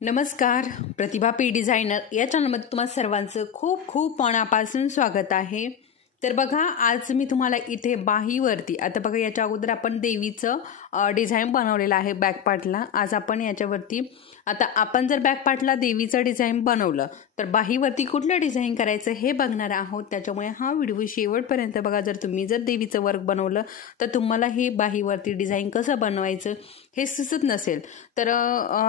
नमस्कार, प्रतिभा P designer या चॅनलमध्ये तुम्हा सर्वांचं खूप खूप मनापासून स्वागत आहे। तर बघा, आज मी तुम्हाला इथे बाहीवरती, आता बघा याच्या अगोदर आपण देवीचं डिझाईन बनवलेलं आहे बॅक पार्टला। आज आपण याच्यावरती, आता आपण जर बॅक पार्टला देवीचं डिझाईन बनवलं तर बाहीवरती कुठलं डिझाईन करायचं हे बघणार आहोत। त्याच्यामुळे हा व्हिडिओ शेवटपर्यंत बघा। जर तुम्ही देवीचं वर्क बनवलं तर तुम्हाला हे बाहीवरती डिझाईन कसं बनवायचं हे सुचत नसेल तर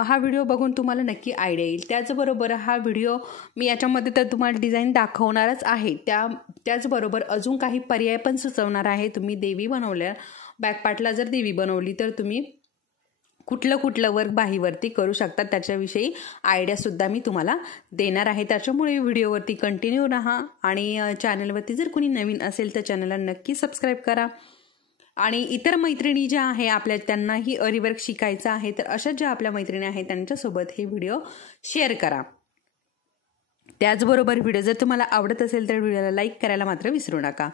हा व्हिडिओ बघून तुम्हाला नक्की आयडिया येईल। त्याचबरोबर हा व्हिडिओ मी याच्यामध्ये तर तुम्हाला डिझाईन दाखवणारच आहे, त्याचबरोबर अजून काही पर्याय पण सुचवणार आहे। तुम्ही देवी बनवल्या, बॅक पार्टला जर देवी बनवली तर तुम्ही कुठलं वर्क बाहीवरती करू शकता त्याच्याविषयी आयडिया सुद्धा मी तुम्हाला देणार आहे। त्याच्यामुळे व्हिडिओवरती कंटिन्यू राहा आणि चॅनलवरती जर कोणी नवीन असेल तर चॅनलला नक्की सबस्क्राईब करा। आणि इतर मैत्रिणी ज्या आहे आपल्या, त्यांनाही अरीवर्क शिकायचं आहे तर अशा ज्या आपल्या मैत्रिणी आहेत त्यांच्यासोबत हे व्हिडिओ शेअर करा। त्याचबरोबर व्हिडिओ जर तुम्हाला आवडत असेल तर व्हिडिओला लाईक करायला मात्र विसरू नका।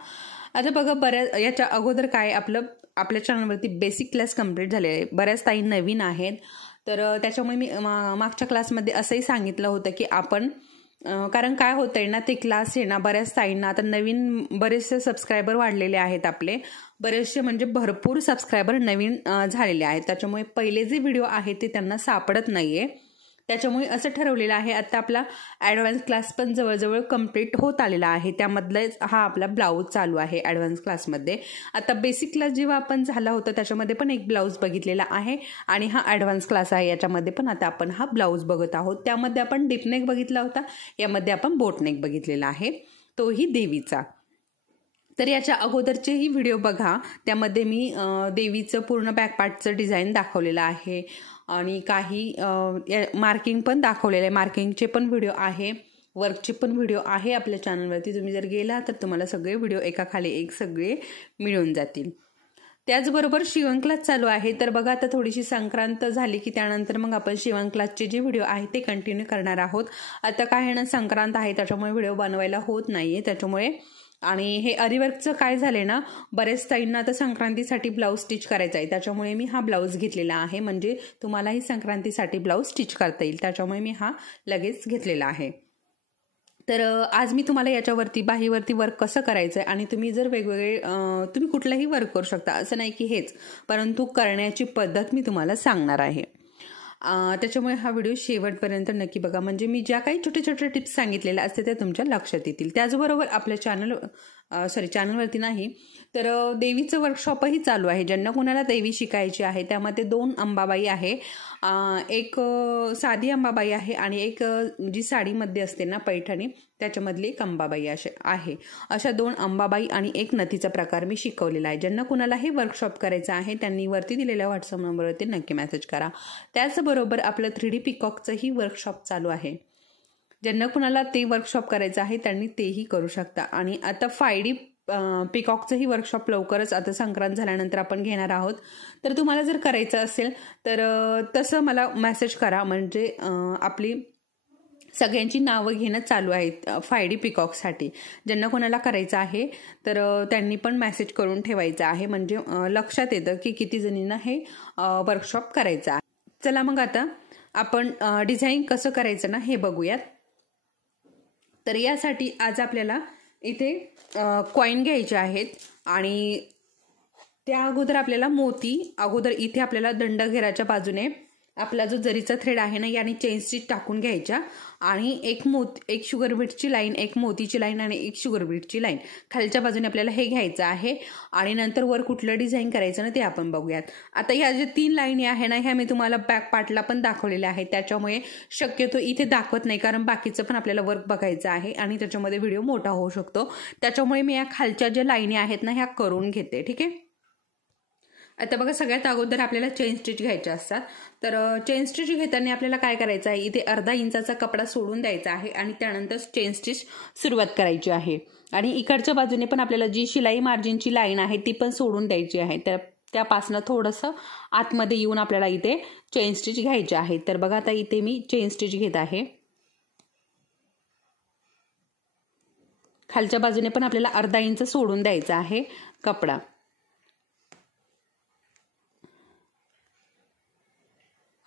आता बघा, बऱ्याच याच्या अगोदर काय आपल्या चॅनलवरती बेसिक क्लास कंप्लीट झाले आहे, बऱ्याच ताई नवीन आहेत। तर त्याच्यामुळे मी मागच्या क्लासमध्ये असंही सांगितलं होतं की आपण, कारण काय होतंय ना, ते क्लास आहे ना, बऱ्याच ताईंना आता नवीन बरेचसे सबस्क्रायबर वाढलेले आहेत आपले, बरेचसे म्हणजे भरपूर सबस्क्रायबर नवीन झालेले आहेत। त्याच्यामुळे पहिले जे व्हिडिओ आहेत ते त्यांना सापडत नाहीये। त्याच्यामुळे असं ठरवलेलं आहे, आता आपला ॲडव्हान्स क्लास पण जवळजवळ कंप्लीट होत आलेला आहे। त्यामधलाच हा आपला ब्लाऊज चालू आहे ॲडव्हान्स क्लासमध्ये। आता बेसिक क्लास जेव्हा आपण झाला होता त्याच्यामध्ये पण एक ब्लाऊज बघितलेला आहे आणि हा ॲडव्हान्स क्लास आहे याच्यामध्ये पण आता आपण हा ब्लाऊज बघत आहोत। त्यामध्ये आपण डीपनेक बघितला होता, यामध्ये आपण बोटनेक बघितलेला आहे, तोही देवीचा। तर याच्या अगोदरचेही व्हिडिओ बघा, त्यामध्ये मी देवीचं पूर्ण बॅक पार्टचं डिझाईन दाखवलेलं आहे आणि काही मार्किंग पण दाखवलेलं आहे। मार्किंगचे पण व्हिडिओ आहे, वर्कचे पण व्हिडिओ आहे आपल्या चॅनलवरती। तुम्ही जर गेला तर तुम्हाला सगळे व्हिडिओ एकाखाली एक सगळे मिळून जातील। त्याचबरोबर शिवण क्लास चालू आहे। तर बघा, आता थोडीशी संक्रांत झाली की त्यानंतर मग आपण शिवण क्लासचे जे व्हिडिओ आहे ते कंटिन्यू करणार आहोत। आता काय आहे ना, संक्रांत आहे त्याच्यामुळे व्हिडिओ बनवायला होत नाहीये त्याच्यामुळे। आणि हे अरीवर्कचं काय झाले ना, बरेच ताईंना आता संक्रांतीसाठी ब्लाऊज स्टिच करायचा आहे, त्याच्यामुळे मी हा ब्लाऊज घेतलेला आहे, म्हणजे तुम्हालाही संक्रांतीसाठी ब्लाऊज स्टिच करता येईल, त्याच्यामुळे मी हा लगेच घेतलेला आहे। तर आज मी तुम्हाला याच्यावरती बाहीवरती वर्क कसं करायचं आहे आणि तुम्ही जर वेगवेगळे तुम्ही कुठलंही वर्क करू शकता, असं नाही की हेच, परंतु करण्याची पद्धत मी तुम्हाला सांगणार आहे। त्याच्यामुळे हा व्हिडिओ शेवटपर्यंत नक्की बघा, म्हणजे मी ज्या काही छोटे छोटे टिप्स सांगितलेल्या असते त्या तुमच्या लक्षात येतील। त्याचबरोबर आपल्या चॅनलवरती नाही तर देवीचं वर्कशॉपही चालू आहे। ज्यांना कोणाला देवी शिकायची आहे त्यामध्ये 2 अंबाबाई आहे, एक साधी अंबाबाई आहे आणि एक जी साडीमध्ये असते ना पैठणी त्याच्यामधली एक अंबाबाई आहे। अशा 2 अंबाबाई आणि एक नथीचा प्रकार मी शिकवलेला आहे। ज्यांना कुणाला हे वर्कशॉप करायचं आहे त्यांनी वरती दिलेल्या व्हॉट्सअप नंबरवरती नक्की मेसेज करा। त्याचबरोबर आपलं 3D पिकॉकचंही वर्कशॉप चालू आहे। ज्यांना कुणाला ते वर्कशॉप करायचं आहे त्यांनी तेही करू शकता। आणि आता 5D पिकॉकचंही वर्कशॉप लवकरच, आता संक्रांत झाल्यानंतर आपण घेणार आहोत। तर तुम्हाला जर करायचं असेल तर तसं मला मेसेज करा, म्हणजे आपली सगळ्यांची नावं घेणं चालू आहेत 5D पिकॉकसाठी। ज्यांना कोणाला करायचं आहे तर त्यांनी पण मेसेज करून ठेवायचं आहे, म्हणजे लक्षात येतं की किती जणींना हे वर्कशॉप करायचं आहे। चला मग आता आपण डिझाईन कसं करायचं ना हे बघूयात। तर यासाठी आज आपल्याला इथे कॉईन घ्यायचे आहेत आणि त्या अगोदर आपल्याला मोती, अगोदर इथे आपल्याला दंडघेराच्या बाजूने आपला जो जरीचा थ्रेड आहे ना याने चेन स्टिच टाकून घ्यायच्या आणि एक शुगर बीटची लाईन, एक मोतीची लाईन आणि एक शुगर बीटची लाईन खालच्या बाजूने आपल्याला हे घ्यायचं आहे। आणि नंतर वर कुठलं डिझाईन करायचं ना ते आपण बघूयात। आता ह्या जे 3 लाईनी आहे ना ह्या मी तुम्हाला बॅक पार्टला पण दाखवलेल्या आहेत, त्याच्यामुळे शक्यतो इथे दाखवत नाही, कारण बाकीचं पण आपल्याला वर्क बघायचं आहे आणि त्याच्यामध्ये व्हिडिओ मोठा होऊ शकतो, त्याच्यामुळे मी या खालच्या ज्या लाईनी आहेत ना ह्या करून घेते, ठीक आहे। आता बघा, सगळ्यात अगोदर आपल्याला चेन स्टिच घ्यायचे असतात। तर चेन स्टिच घेताना आपल्याला काय करायचं आहे, इथे अर्धा इंचाचा कपडा सोडून द्यायचा आहे आणि त्यानंतर चेन स्टिच सुरुवात करायची आहे। आणि इकडच्या बाजूने पण आपल्याला जी शिलाई मार्जिनची लाईन आहे ती पण सोडून द्यायची आहे। त्यापासून थोडंसं आतमध्ये येऊन आपल्याला इथे चेन स्टिच घ्यायचे आहे। तर बघा, आता इथे मी चेन स्टिच घेत आहे। खालच्या बाजूने पण आपल्याला अर्धा इंच सोडून द्यायचा आहे कपडा।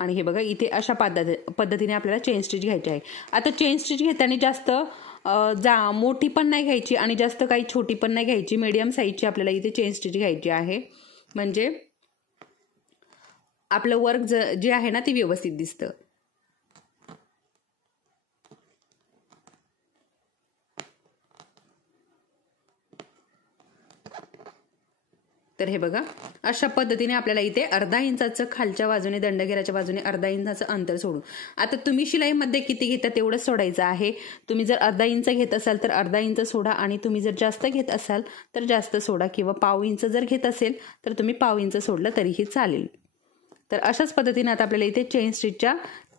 आणि हे बघा इथे अशा पद्धतीने आपल्याला चेन स्टिच घ्यायची आहे. आता चेन स्टिच घेताना जास्त मोठी पण नाही घ्यायची आणि जास्त काही छोटी पण नाही घ्यायची, मीडियम साईजची आपल्याला इथे चेन स्टिच घ्यायची आहे. म्हणजे आपलं वर्क जे आहे ना ते व्यवस्थित दिसतं. तर हे बघा अशा पद्धतीने आपल्याला इथे अर्धा इंचाचं खालच्या बाजूने दंडघेराच्या बाजूने अर्धा इंचाचं अंतर सोडून, आता तुम्ही शिलाईमध्ये किती घेता तेवढंच सोडायचं आहे. तुम्ही जर अर्धा इंच घेत असाल तर अर्धा इंच सोडा आणि तुम्ही जर जास्त घेत असाल तर जास्त सोडा, किंवा पाव इंच जर घेत असेल तर तुम्ही पाव इंच सोडलं तरीही चालेल. तर अशाच पद्धतीने आता आपल्याला इथे चेन स्टिचच्या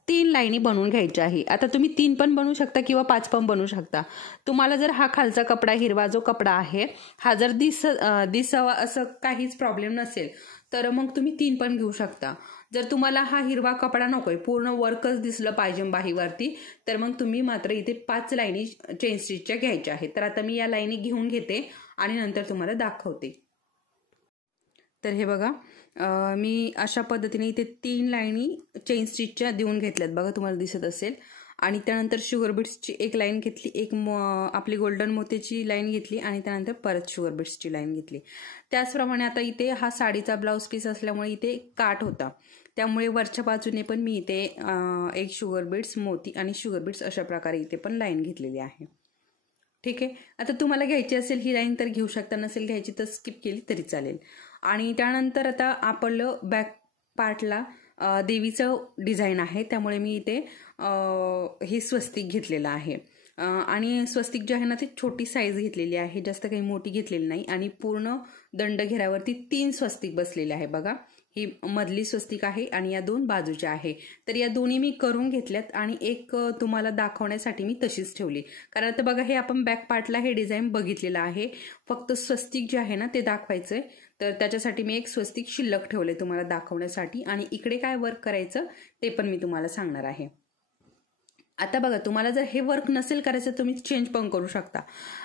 3 लाईनी बनवून घ्यायच्या आहे. आता तुम्ही 3 पण बनवू शकता किंवा 5 पण बनवू शकता. तुम्हाला जर हा खालचा कपडा हिरवा जो कपडा आहे हा जर दिसावा असं काहीच प्रॉब्लेम नसेल तर मग तुम्ही 3 पण घेऊ शकता. जर तुम्हाला हा हिरवा कपडा नकोय, पूर्ण वर्कच दिसलं पाहिजे बाहीवरती, तर मग तुम्ही मात्र इथे 5 लाईनी चेन स्टिचच्या घ्यायच्या आहेत. तर आता मी या लाईनी घेऊन घेते आणि नंतर तुम्हाला दाखवते. तर हे बघा मी अशा पद्धतीने इथे 3 लाईनी चेन स्टिचच्या देऊन घेतल्यात बघा, तुम्हाला दिसत असेल. आणि त्यानंतर शुगर बीड्सची एक लाईन घेतली, एक आपली गोल्डन मोत्याची लाईन घेतली आणि त्यानंतर परत शुगर बीड्सची लाईन घेतली. त्याचप्रमाणे आता इथे हा साडीचा ब्लाऊज पीस असल्यामुळे इथे काठ होता, त्यामुळे वरच्या बाजूने पण मी इथे एक शुगर बीड्स, मोती आणि शुगर बीड्स अशा प्रकारे इथे पण लाईन घेतलेली आहे. ठीक आहे. आता तुम्हाला घ्यायची असेल ही लाईन तर घेऊ शकता, नसेल घ्यायची तर स्किप केली तरी चालेल. आणि त्यानंतर आता आपलं बॅक पार्टला देवीचं डिझाईन आहे, त्यामुळे मी इथे हे स्वस्तिक घेतलेलं आहे. आणि स्वस्तिक जे आहे ना ते छोटी साईज घेतलेली आहे, जास्त काही मोठी घेतलेली नाही. आणि पूर्ण दंड घेरावरती 3 स्वस्तिक बसलेले आहे बघा. ही मधली स्वस्तिक आहे आणि या 2 बाजूच्या आहे. तर या दोन्ही मी करून घेतल्यात आणि एक तुम्हाला दाखवण्यासाठी मी तशीच ठेवली, कारण आता बघा हे आपण बॅक पार्टला हे डिझाईन बघितलेलं आहे, फक्त स्वस्तिक जे आहे ना ते दाखवायचंय. तर त्याच्यासाठी मी एक स्वस्तिक शिल्लक ठेवले तुम्हाला दाखवण्यासाठी. आणि इकडे काय वर्क करायचं ते पण मी तुम्हाला सांगणार आहे. आता बघा तुम्हाला जर हे वर्क नसेल करायचं तुम्ही चेंज पण करू शकता.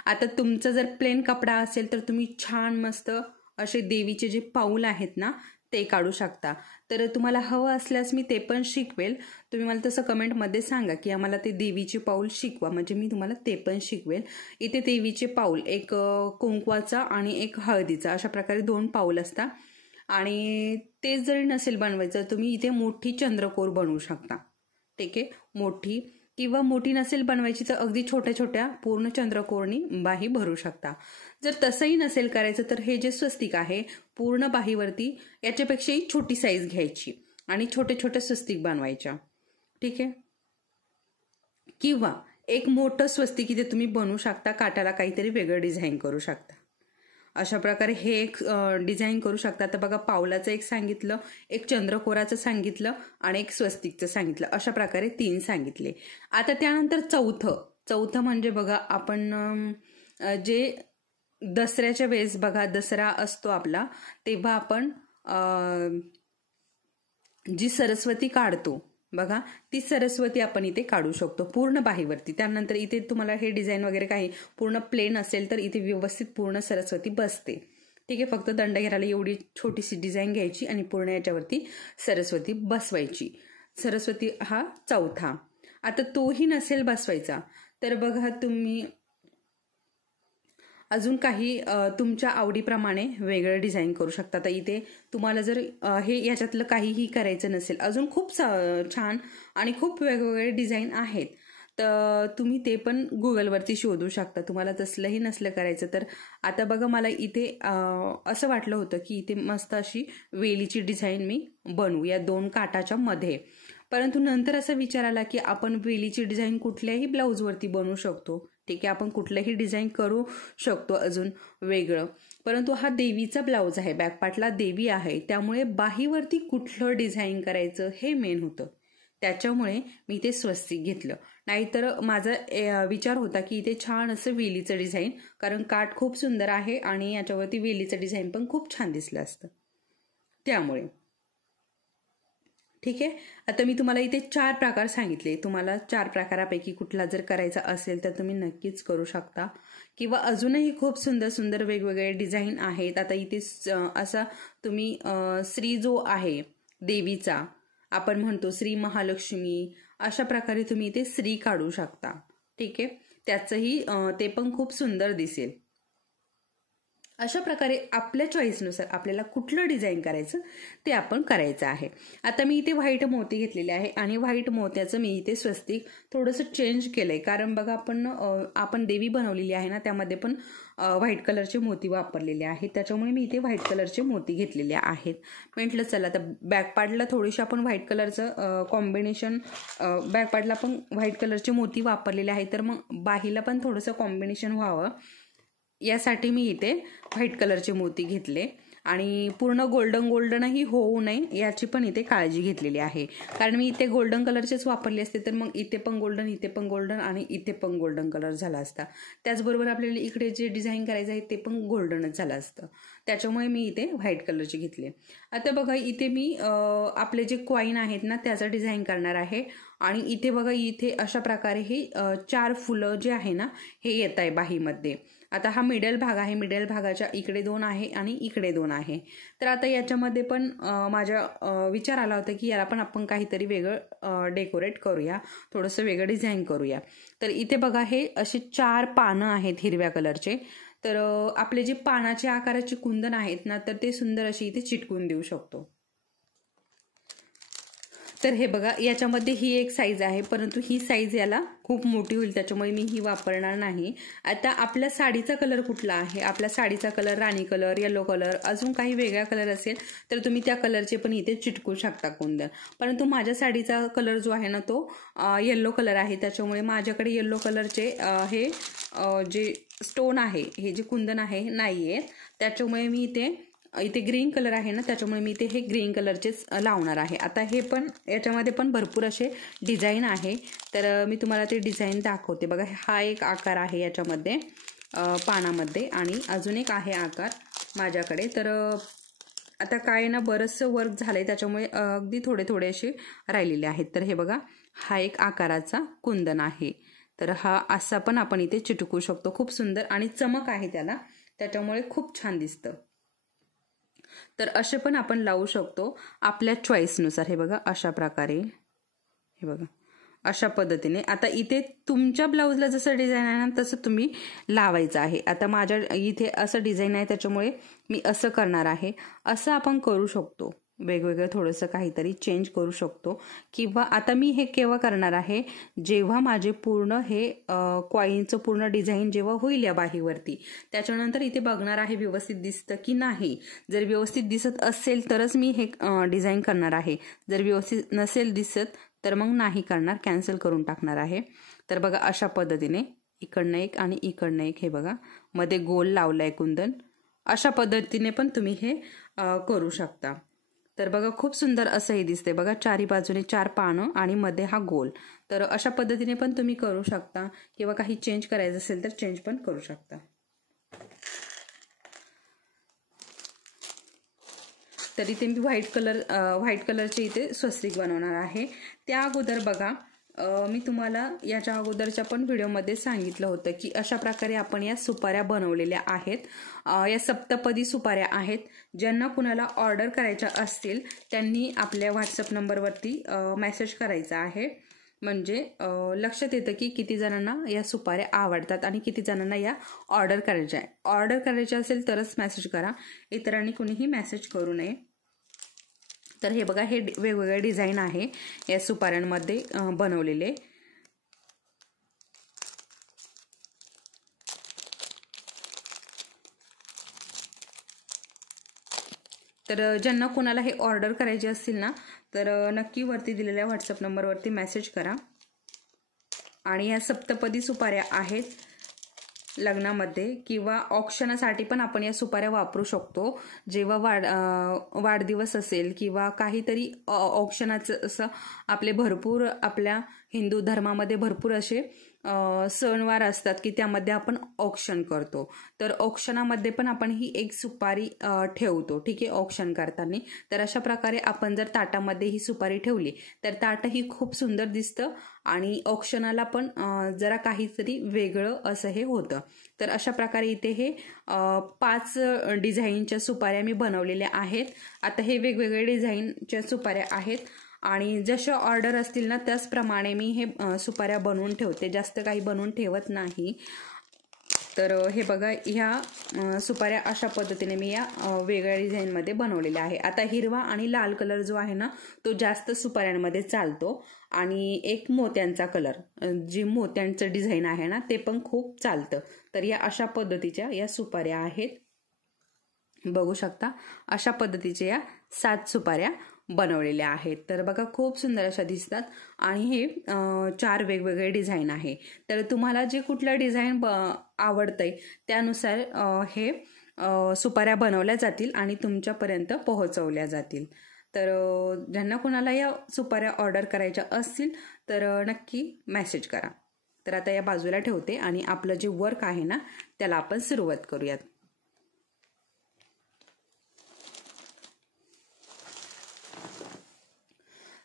आता तुमचं जर प्लेन कपडा असेल तर तुम्ही छान मस्त असे देवीचे जे पाऊल आहेत ना ते काढू शकता. तर तुम्हाला हवं असल्यास मी ते पण शिकवेल. तुम्ही मला तसं कमेंटमध्ये सांगा की आम्हाला ते देवीचे पाऊल शिकवा, म्हणजे मी तुम्हाला ते पण शिकवेल. इथे देवीचे पाऊल एक कुंकवाचा आणि एक हळदीचा अशा प्रकारे 2 पाऊल असतात. आणि ते जरी नसेल बनवायचं तुम्ही इथे मोठी चंद्रकोर बनवू शकता. ठीक आहे, मोठी किंवा मोठी नसेल बनवायची तर अगदी छोट्या छोट्या पूर्ण चंद्रकोरनी बाही भरू शकता. जर तसंही नसेल करायचं तर हे जे स्वस्तिक आहे पूर्ण बाहीवरती याच्यापेक्षाही छोटी साईज घ्यायची आणि छोटे छोटे स्वस्तिक बनवायच्या. ठीक आहे, किंवा एक मोठं स्वस्तिक इथे तुम्ही बनवू शकता, काटाला काहीतरी वेगळं डिझाईन करू शकता. अशा प्रकारे हे एक डिझाईन करू शकता. तर बघा पावलाचं एक सांगितलं, एक चंद्रकोराचं सांगितलं आणि एक स्वस्तिकचं सांगितलं, अशा प्रकारे 3 सांगितले. आता त्यानंतर चौथं म्हणजे बघा आपण जे दसऱ्याच्या वेळेस बघा दसरा असतो आपला, तेव्हा आपण जी सरस्वती काढतो बघा ती सरस्वती आपण इथे काढू शकतो पूर्ण बाहीवरती. त्यानंतर इथे तुम्हाला हे डिझाईन वगैरे काही पूर्ण प्लेन असेल तर इथे व्यवस्थित पूर्ण सरस्वती बसते. ठीक आहे, फक्त दंड घेराला एवढी छोटीशी डिझाईन घ्यायची आणि पूर्ण याच्यावरती सरस्वती बसवायची. सरस्वती हा चौथा. आता तोही नसेल बसवायचा तर बघा तुम्ही अजून काही तुमच्या आवडीप्रमाणे वेगळं डिझाईन करू शकता. तर इथे तुम्हाला जर हे याच्यातलं काहीही करायचं नसेल, अजून खूप छान आणि खूप वेगवेगळे डिझाईन आहेत, तर तुम्ही ते पण गुगलवरती शोधू शकता. तुम्हाला तसलंही नसलं करायचं तर आता बघा मला इथे असं वाटलं होतं की इथे मस्त अशी वेलीची डिझाईन मी बनवू या 2 काटाच्या मध्ये. परंतु नंतर असा विचार आला की आपण वेलीची डिझाईन कुठल्याही ब्लाऊजवरती बनवू शकतो. ठीक आहे, आपण कुठलंही डिझाईन करू शकतो अजून वेगळं. परंतु हा देवीचा ब्लाऊज आहे, बॅकपार्टला देवी आहे, त्यामुळे बाहीवरती कुठलं डिझाईन करायचं हे मेन होतं. त्याच्यामुळे मी ते स्वस्तिक घेतलं. नाहीतर माझा विचार होता की इथे छान असं वेलीचं डिझाईन, कारण काठ खूप सुंदर आहे आणि याच्यावरती वेलीचं डिझाईन पण खूप छान दिसलं असतं त्यामुळे. ठीक आहे, आता मी तुम्हाला इथे 4 प्रकार सांगितले. तुम्हाला 4 प्रकारापैकी कुठला जर करायचा असेल तर तुम्ही नक्कीच करू शकता. किंवा अजूनही खूप सुंदर सुंदर वेगवेगळे डिझाईन आहेत. आता इथे असा तुम्ही श्री जो आहे देवीचा आपण म्हणतो श्री महालक्ष्मी, अशा प्रकारे तुम्ही इथे श्री काढू शकता. ठीक आहे, त्याचंही ते पण खूप सुंदर दिसेल. अशा प्रकारे आपल्या चॉईसनुसार आपल्याला कुठलं डिझाईन करायचं ते आपण करायचं आहे. आता मी इथे व्हाईट मोती घेतलेले आहे आणि व्हाईट मोत्याचं मी इथे स्वस्तिक थोडंसं चेंज केलंय, कारण बघा आपण देवी बनवलेली आहे ना, त्यामध्ये पण व्हाईट कलरचे मोती वापरलेले आहेत, त्याच्यामुळे मी इथे व्हाईट कलरचे मोती घेतलेले आहेत. म्हटलं चला तर बॅकपार्टला थोडीशी आपण व्हाईट कलरचं कॉम्बिनेशन, बॅकपार्टला पण व्हाईट कलरचे मोती वापरलेले आहेत, तर मग बाहीला पण थोडंसं कॉम्बिनेशन व्हावं यासाठी मी इथे व्हाईट कलरचे मोती घेतले. आणि पूर्ण गोल्डनही होऊ नये याची पण इथे काळजी घेतलेली आहे, कारण मी इथे गोल्डन कलरचेच वापरले असते तर मग इथे पण गोल्डन, इथे पण गोल्डन आणि इथे पण गोल्डन कलर झाला असता. त्याचबरोबर आपल्याला इकडे जे डिझाईन करायचं आहे ते पण गोल्डनच झालं असतं, त्याच्यामुळे मी इथे व्हाईट कलरचे घेतले. आता बघा इथे मी आपले जे कॉईन आहेत ना त्याचं डिझाईन करणार आहे. आणि इथे बघा इथे अशा प्रकारे हे 4 फुलं जे आहे ना हे येत आहे बाहीमध्ये. आता हा मिडल भाग आहे, मिडल भागाच्या इकडे 2 आहे आणि इकडे 2 आहे. तर आता याच्यामध्ये पण माझ्या विचार आला होता की याला पण आपण काहीतरी वेगळं डेकोरेट करूया, थोडंसं वेगळं डिझाईन करूया. तर इथे बघा हे असे 4 पानं आहेत हिरव्या कलरचे. तर आपले जे पानाच्या आकाराचे कुंदन आहेत ना तर ते सुंदर अशी इथे चिटकून देऊ शकतो. तर हे बघा याच्यामध्ये ही एक साईज आहे, परंतु ही साईज याला खूप मोठी होईल, त्याच्यामुळे मी ही वापरणार नाही. आता आपल्या साडीचा कलर कुठला आहे, आपल्या साडीचा कलर राणी कलर, येलो कलर, अजून काही वेगळा कलर असेल तर तुम्ही त्या कलरचे पण इथे चिटकू शकता कुंदन. परंतु माझ्या साडीचा कलर जो आहे ना तो येल्लो कलर आहे, त्याच्यामुळे माझ्याकडे येल्लो कलरचे हे जे स्टोन आहे, हे जे कुंदन आहे नाही आहेत, त्याच्यामुळे मी इथे ग्रीन कलर आहे ना त्याच्यामुळे मी इथे हे ग्रीन कलरचेच लावणार आहे. आता हे पण याच्यामध्ये पण भरपूर असे डिझाईन आहे, तर मी तुम्हाला ते डिझाईन दाखवते. बघा हा एक आकार आहे याच्यामध्ये पानामध्ये, आणि अजून एक आहे आकार माझ्याकडे. तर आता काय ना बरंचसं वर्क झालंय, त्याच्यामुळे अगदी थोडे असे राहिलेले आहेत. तर हे बघा हा एक आकाराचा कुंदन आहे, तर हा असा पण आपण इथे चिटकू शकतो. खूप सुंदर आणि चमक आहे त्याला, त्याच्यामुळे खूप छान दिसतं. तर असे पण आपण लावू शकतो आपल्या चॉईसनुसार. हे बघा अशा प्रकारे, हे बघा अशा पद्धतीने. आता इथे तुमच्या ब्लाऊजला जसं डिझाईन आहे ना तसं तुम्ही लावायचं आहे. आता माझ्या इथे असं डिझाईन आहे त्याच्यामुळे मी असं करणार आहे. असं आपण करू शकतो, वेगवेगळं थोडंसं काहीतरी चेंज करू शकतो. किंवा आता मी हे केव्हा करणार आहे, जेव्हा माझे पूर्ण हे कॉईनचं पूर्ण डिझाईन जेव्हा होईल या बाहीवरती, त्याच्यानंतर इथे बघणार आहे व्यवस्थित दिसतं की नाही. जर व्यवस्थित दिसत असेल तरच मी हे डिझाईन करणार आहे, जर व्यवस्थित नसेल दिसत तर मग नाही करणार, कॅन्सल करून टाकणार आहे. तर बघा अशा पद्धतीने इकडनं एक आणि इकडनं एक, हे बघा मध्ये गोल लावलाय कुंदन. अशा पद्धतीने पण तुम्ही हे करू शकता. तर बघा खूप सुंदर असं हे दिसते. बघा चारी बाजूने 4 पानं आणि मध्ये हा गोल. तर अशा पद्धतीने पण तुम्ही करू शकता, किंवा काही चेंज करायचं असेल तर चेंज पण करू शकता. तर इथे मी व्हाईट कलरचे इथे स्वस्तिक बनवणार आहे. त्या अगोदर बघा मी तुम्हाला याच्या अगोदरच्या पण व्हिडिओमध्ये सांगितलं होतं की अशा प्रकारे आपण या सुपाऱ्या बनवलेल्या आहेत. या सप्तपदी सुपाऱ्या आहेत. ज्यांना कुणाला ऑर्डर करायच्या असतील त्यांनी आपल्या व्हॉट्सअप नंबरवरती मेसेज करायचा आहे. म्हणजे लक्षात येतं की किती जणांना या सुपाऱ्या आवडतात आणि किती जणांना या ऑर्डर करायच्या आहे. ऑर्डर करायच्या असेल तरच मेसेज करा, इतरांनी कुणीही मेसेज करू नये. तर हे बघा हे वेगवेगळे डिझाईन आहे या सुपाऱ्यांमध्ये बनवलेले. तर ज्यांना कुणाला हे ऑर्डर करायचे असतील ना तर नक्की वरती दिलेल्या व्हॉट्सअप नंबरवरती मेसेज करा. आणि ह्या सप्तपदी सुपाऱ्या आहेत लग्नामध्ये किंवा ऑक्शनासाठी पण आपण या सुपाऱ्या वापरू शकतो. जेव्हा वाढदिवस असेल किंवा काहीतरी ऑक्शनाचं असं आपल्या हिंदू धर्मामध्ये भरपूर असे सणवार असतात की त्यामध्ये आपण ऑक्शन करतो. तर ऑक्शनामध्ये पण आपण ही एक सुपारी ठेवतो, ठीक आहे, ऑक्शन करताना. तर अशा प्रकारे आपण जर ताटामध्ये ही सुपारी ठेवली तर ताटही खूप सुंदर दिसतं आणि ऑक्शनाला पण जरा काहीतरी वेगळं असं हे होतं. तर अशा प्रकारे इथे हे 5 डिझाईनच्या सुपाऱ्या मी बनवलेल्या आहेत. आता हे वेगवेगळे डिझाईनच्या सुपाऱ्या आहेत आणि जशा ऑर्डर असतील ना त्याचप्रमाणे मी हे सुपाऱ्या बनवून ठेवते, जास्त काही बनवून ठेवत नाही. तर हे बघा, ह्या सुपाऱ्या अशा पद्धतीने मी या वेगळ्या डिझाईनमध्ये बनवलेल्या आहे. आता हिरवा आणि लाल कलर जो आहे ना तो जास्त सुपाऱ्यांमध्ये चालतो आणि एक मोत्यांचा कलर, जी मोत्यांचं डिझाईन आहे ना ते पण खूप चालतं. तर या अशा पद्धतीच्या या सुपाऱ्या आहेत, बघू शकता. अशा पद्धतीच्या या 7 सुपाऱ्या बनवलेल्या आहेत. तर बघा खूप सुंदर अशा दिसतात आणि हे 4 वेगवेगळे डिझाईन आहे. तर तुम्हाला जे कुठलं डिझाईन आवडतंय त्यानुसार हे सुपाऱ्या बनवल्या जातील आणि तुमच्यापर्यंत पोहोचवल्या जातील. तर ज्यांना कोणाला या सुपाऱ्या ऑर्डर करायच्या असतील तर नक्की मेसेज करा. तर आता या बाजूला ठेवते आणि आपलं जे वर्क आहे ना त्याला आपण सुरुवात करूयात.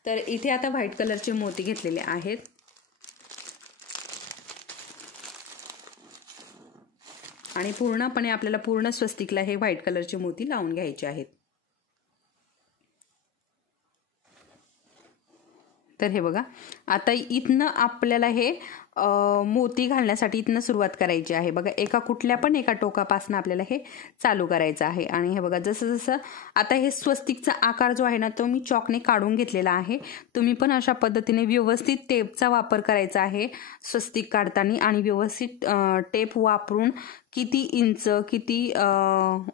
तर इथे आता व्हाईट कलरचे मोती घेतलेले आहेत आणि पूर्णपणे आपल्याला पूर्ण स्वस्तिकला हे व्हाईट कलरचे मोती लावून घ्यायचे आहेत. तर हे बघा, आता इथनं आपल्याला हे मोती घालण्यासाठी इथनं सुरुवात करायची आहे. बघा, एका टोकापासून आपल्याला हे चालू करायचं आहे. आणि हे बघा, जसं जसं आता हे स्वस्तिकचा आकार जो आहे ना तो मी चॉकने काढून घेतलेला आहे. तुम्ही पण अशा पद्धतीने व्यवस्थित टेपचा वापर करायचा आहे स्वस्तिक काढताना आणि व्यवस्थित टेप वापरून किती इंच, किती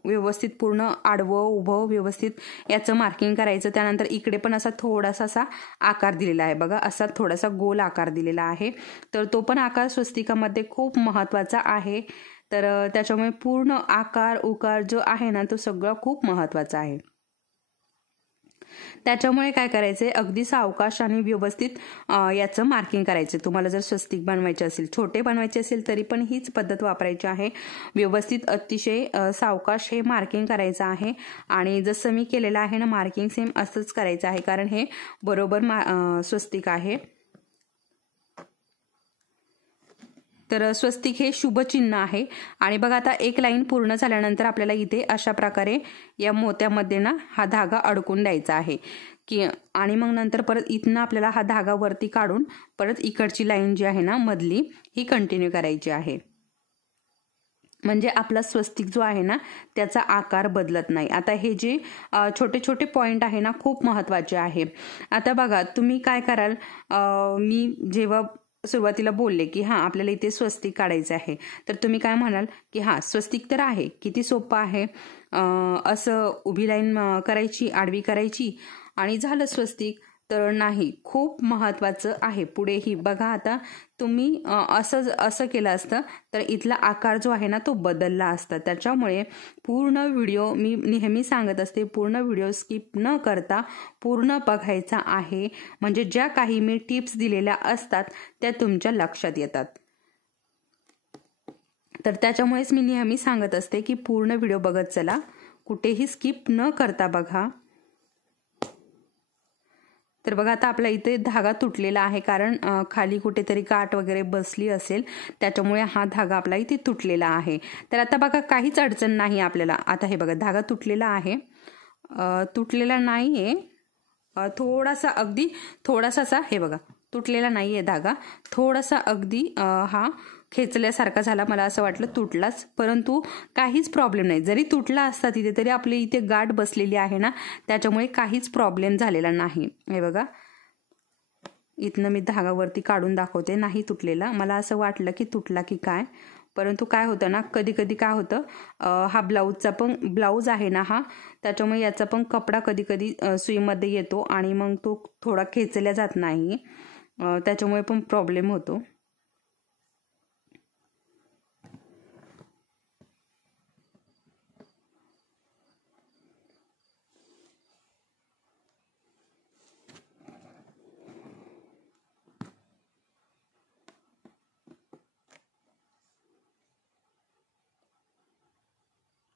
व्यवस्थित पूर्ण आडवं उभं व्यवस्थित याचं मार्किंग करायचं. त्यानंतर इकडे पण असा थोडासा असा आकार दिलेला आहे. बघा, असा थोडासा गोल आकार दिलेला आहे. तर तो पण आकार स्वस्तिकामध्ये खूप महत्त्वाचा आहे. तर त्याच्यामुळे पूर्ण आकार उकार जो आहे ना तो सगळं खूप महत्त्वाचा आहे. त्याच्यामुळे काय करायचंय, अगदी सावकाश आणि व्यवस्थित याचं मार्किंग करायचं. तुम्हाला जर स्वस्तिक बनवायचे असेल, छोटे बनवायचे असेल तरी पण हीच पद्धत वापरायची आहे. व्यवस्थित अतिशय सावकाश हे मार्किंग करायचं आहे. आणि जसं मी केलेलं आहे ना मार्किंग सेम असंच करायचं आहे, कारण हे बरोबर स्वस्तिक आहे. तर स्वस्तिक हे शुभ चिन्ह आहे. आणि बघा, आता एक लाईन पूर्ण झाल्यानंतर आपल्याला इथे अशा प्रकारे या मोत्यामध्ये ना हा धागा अडकून द्यायचा आहे की, आणि मग नंतर परत इथनं आपल्याला हा धागा वरती काढून परत इकडची लाईन जी आहे ना मधली ही कंटिन्यू करायची आहे. म्हणजे आपला स्वस्तिक जो आहे ना त्याचा आकार बदलत नाही. आता हे जे छोटे छोटे पॉइंट आहे ना खूप महत्त्वाचे आहे. आता बघा, तुम्ही काय कराल, मी जेव्हा सुरुवातीला बोलले की हां आपल्याला इथे स्वस्तिक काढायचं आहे, तर तुम्ही काय म्हणाल की हां स्वस्तिक तर आहे, किती सोपं आहे, असं उभी लाईन करायची, आडवी करायची आणि झालं स्वस्तिक. तर नाही, खूप महत्त्वाचं आहे पुढेही. बघा, आता तुम्ही असं केलं असतं तर इथला आकार जो आहे ना तो बदलला असता. त्याच्यामुळे पूर्ण व्हिडिओ मी नेहमी सांगत असते, पूर्ण व्हिडिओ स्किप न करता पूर्ण बघायचा आहे. म्हणजे ज्या काही मी टिप्स दिलेल्या असतात त्या तुमच्या लक्षात येतात. तर त्याच्यामुळेच मी नेहमी सांगत असते की पूर्ण व्हिडिओ बघत चला, कुठेही स्किप न करता बघा. तर बघा, आता आपल्या इथे धागा तुटलेला आहे, कारण खाली कुठेतरी गाठ वगैरे बसली असेल त्याच्यामुळे हा धागा आपला इथे तुटलेला आहे. तर आता बघा, काहीच अडचण नाही आपल्याला. आता हे बघा, धागा तुटलेला आहे, तुटलेला नाहीये, थोडासा अगदी थोडासा हे बघा तुटलेला नाहीये धागा, थोडासा अगदी हा खेचल्यासारखा झाला, मला असं वाटलं तुटलाच, परंतु काहीच प्रॉब्लेम नाही. जरी तुटला असता तिथे तरी आपली इथे गाठ बसलेली आहे ना त्याच्यामुळे काहीच प्रॉब्लेम झालेला नाही. हे बघा, इथनं मी धागा वरती काढून दाखवते, नाही तुटलेला. मला असं वाटलं की तुटला की काय, परंतु काय होतं ना, कधी कधी काय होतं, हा ब्लाऊज आहे ना हा, त्याच्यामुळे याचा पण कपडा कधी कधी सुईमध्ये येतो आणि मग तो थोडा खेचल्या जात नाही, त्याच्यामुळे पण प्रॉब्लेम होतो.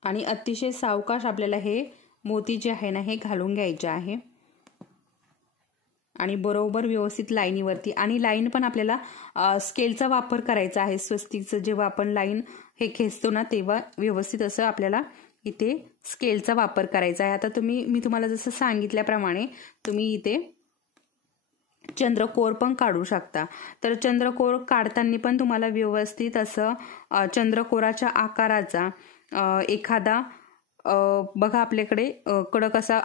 आणि अतिशय सावकाश आपल्याला हे मोती जे आहे ना हे घालून घ्यायचे आहे आणि बरोबर व्यवस्थित लाईनीवरती. आणि लाईन पण आपल्याला स्केलचा वापर करायचा आहे. स्वस्तिकचं जेव्हा आपण लाईन हे खेचतो ना तेव्हा व्यवस्थित असं आपल्याला इथे स्केलचा वापर करायचा आहे. आता मी तुम्हाला जसं सांगितल्याप्रमाणे तुम्ही इथे चंद्रकोर पण काढू शकता. तर चंद्रकोर काढताना पण तुम्हाला व्यवस्थित असं चंद्रकोराच्या आकाराचा एखादा बघा आपल्याकडे कडक असा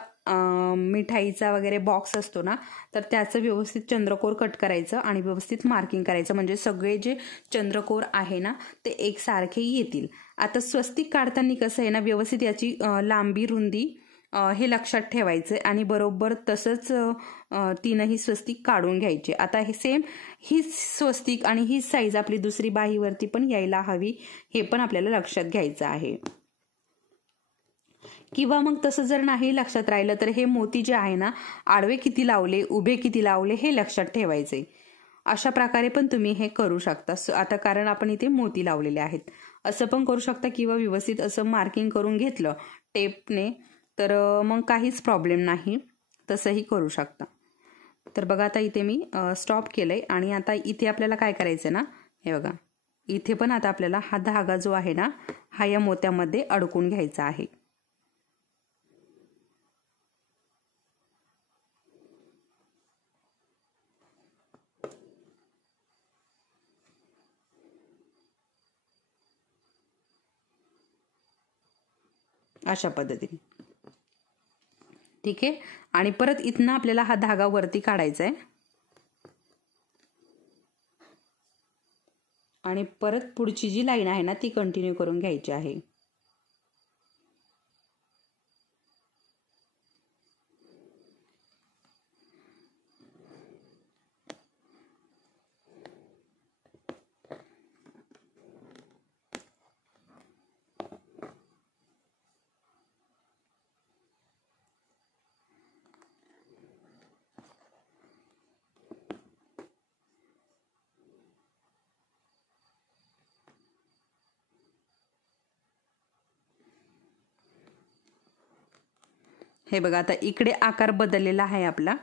मिठाईचा वगैरे बॉक्स असतो ना, तर त्याचं व्यवस्थित चंद्रकोर कट करायचं आणि व्यवस्थित मार्किंग करायचं, म्हणजे सगळे जे चंद्रकोर आहे ना ते एकसारखे येतील. आता स्वस्तिक काढताना कसं आहे ना, व्यवस्थित याची लांबी रुंदी हे लक्षात ठेवायचं आणि बरोबर तसंच तीनही स्वस्तिक काढून घ्यायचे. आता हे सेम ही स्वस्तिक आणि ही साईज आपली दुसरी बाहीवरती पण यायला हवी, हे पण आपल्याला लक्षात घ्यायचं आहे. किंवा मग तसं जर नाही लक्षात राहिलं तर हे मोती जे आहे ना, आडवे किती लावले उभे किती लावले हे लक्षात ठेवायचे. अशा प्रकारे पण तुम्ही हे करू शकता. आता कारण आपण इथे मोती लावलेले आहेत, असं पण करू शकता किंवा व्यवस्थित असं मार्किंग करून घेतलं टेपने तर मग काहीच प्रॉब्लेम नाही, तसंही करू शकता. तर बघा आता इथे मी स्टॉप केलंय आणि आता इथे आपल्याला काय करायचं ना, हे बघा इथे पण आता आपल्याला हा धागा जो आहे ना हा या मोत्यामध्ये अडकून घ्यायचा आहे. अशा पद्धतीने, ठीक आहे. आणि परत इथनं आपल्याला हा धागा वरती काढायचा आहे आणि परत पुढची जी लाईन आहे ना ती कंटिन्यू करून घ्यायची आहे. हे बघा आता इकडे आकार बदललेला आहे आपला,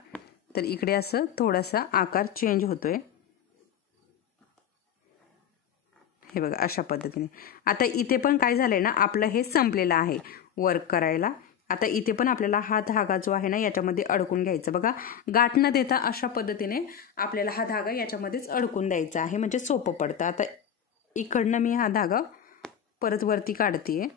तर इकडे असं थोडासा आकार चेंज होतोय. हे बघा अशा पद्धतीने. आता इथे पण काय झालंय ना, आपलं हे संपलेलं आहे वर्क करायला. आता इथे पण आपल्याला हा धागा जो आहे ना याच्यामध्ये अडकून घ्यायचा. बघा गाठ न देता अशा पद्धतीने आपल्याला हा धागा याच्यामध्येच अडकून द्यायचा आहे, म्हणजे सोपं पडतं. आता इकडनं मी हा धागा परत वरती काढतेय.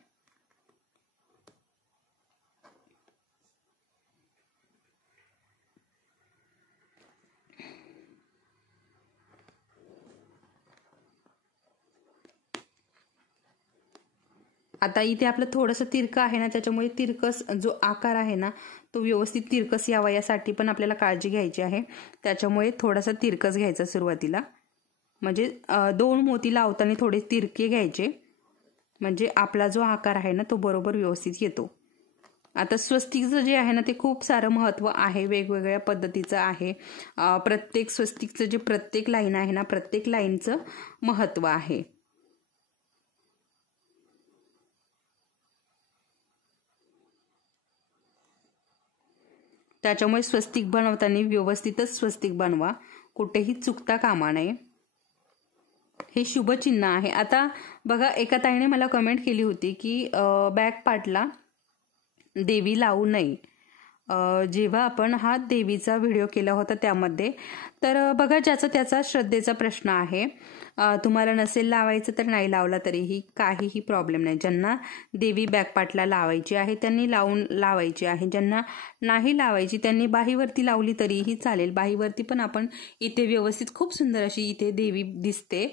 आता इथे आपलं थोडंसं तिरकं आहे ना, त्याच्यामुळे तिरकस जो आकार आहे ना तो व्यवस्थित तिरकस यावा यासाठी पण आपल्याला काळजी घ्यायची आहे. त्याच्यामुळे थोडासा तिरकस घ्यायचा सुरुवातीला, म्हणजे 2 मोती लावताना थोडे तिरके घ्यायचे, म्हणजे आपला जो आकार आहे ना तो बरोबर व्यवस्थित येतो. आता स्वस्तिकचं जे आहे ना ते खूप सारं महत्त्व आहे, वेगवेगळ्या पद्धतीचं आहे. प्रत्येक स्वस्तिकचं जे प्रत्येक लाईन आहे ना, प्रत्येक लाईनचं महत्त्व आहे. त्याच्यामुळे स्वस्तिक बनवताना व्यवस्थितच स्वस्तिक बनवा, कुठेही चुकता कामा नये. हे शुभ चिन्ह आहे. आता बघा एका ताईने मला कमेंट केली होती की बॅक पार्टला देवी लावू नये. जेव्हा आपण हा देवीचा व्हिडिओ केला होता त्यामध्ये, तर बघा ज्याचा त्याचा श्रद्धेचा प्रश्न आहे. तुम्हाला नसेल लावायचं तर नाही लावला तरीही काहीही प्रॉब्लेम नाही. ज्यांना देवी बॅकपार्टला लावायची आहे त्यांनी लावायची आहे, ज्यांना नाही लावायची त्यांनी बाहीवरती लावली तरीही चालेल. बाहीवरती पण आपण इथे व्यवस्थित खूप सुंदर अशी इथे देवी दिसते,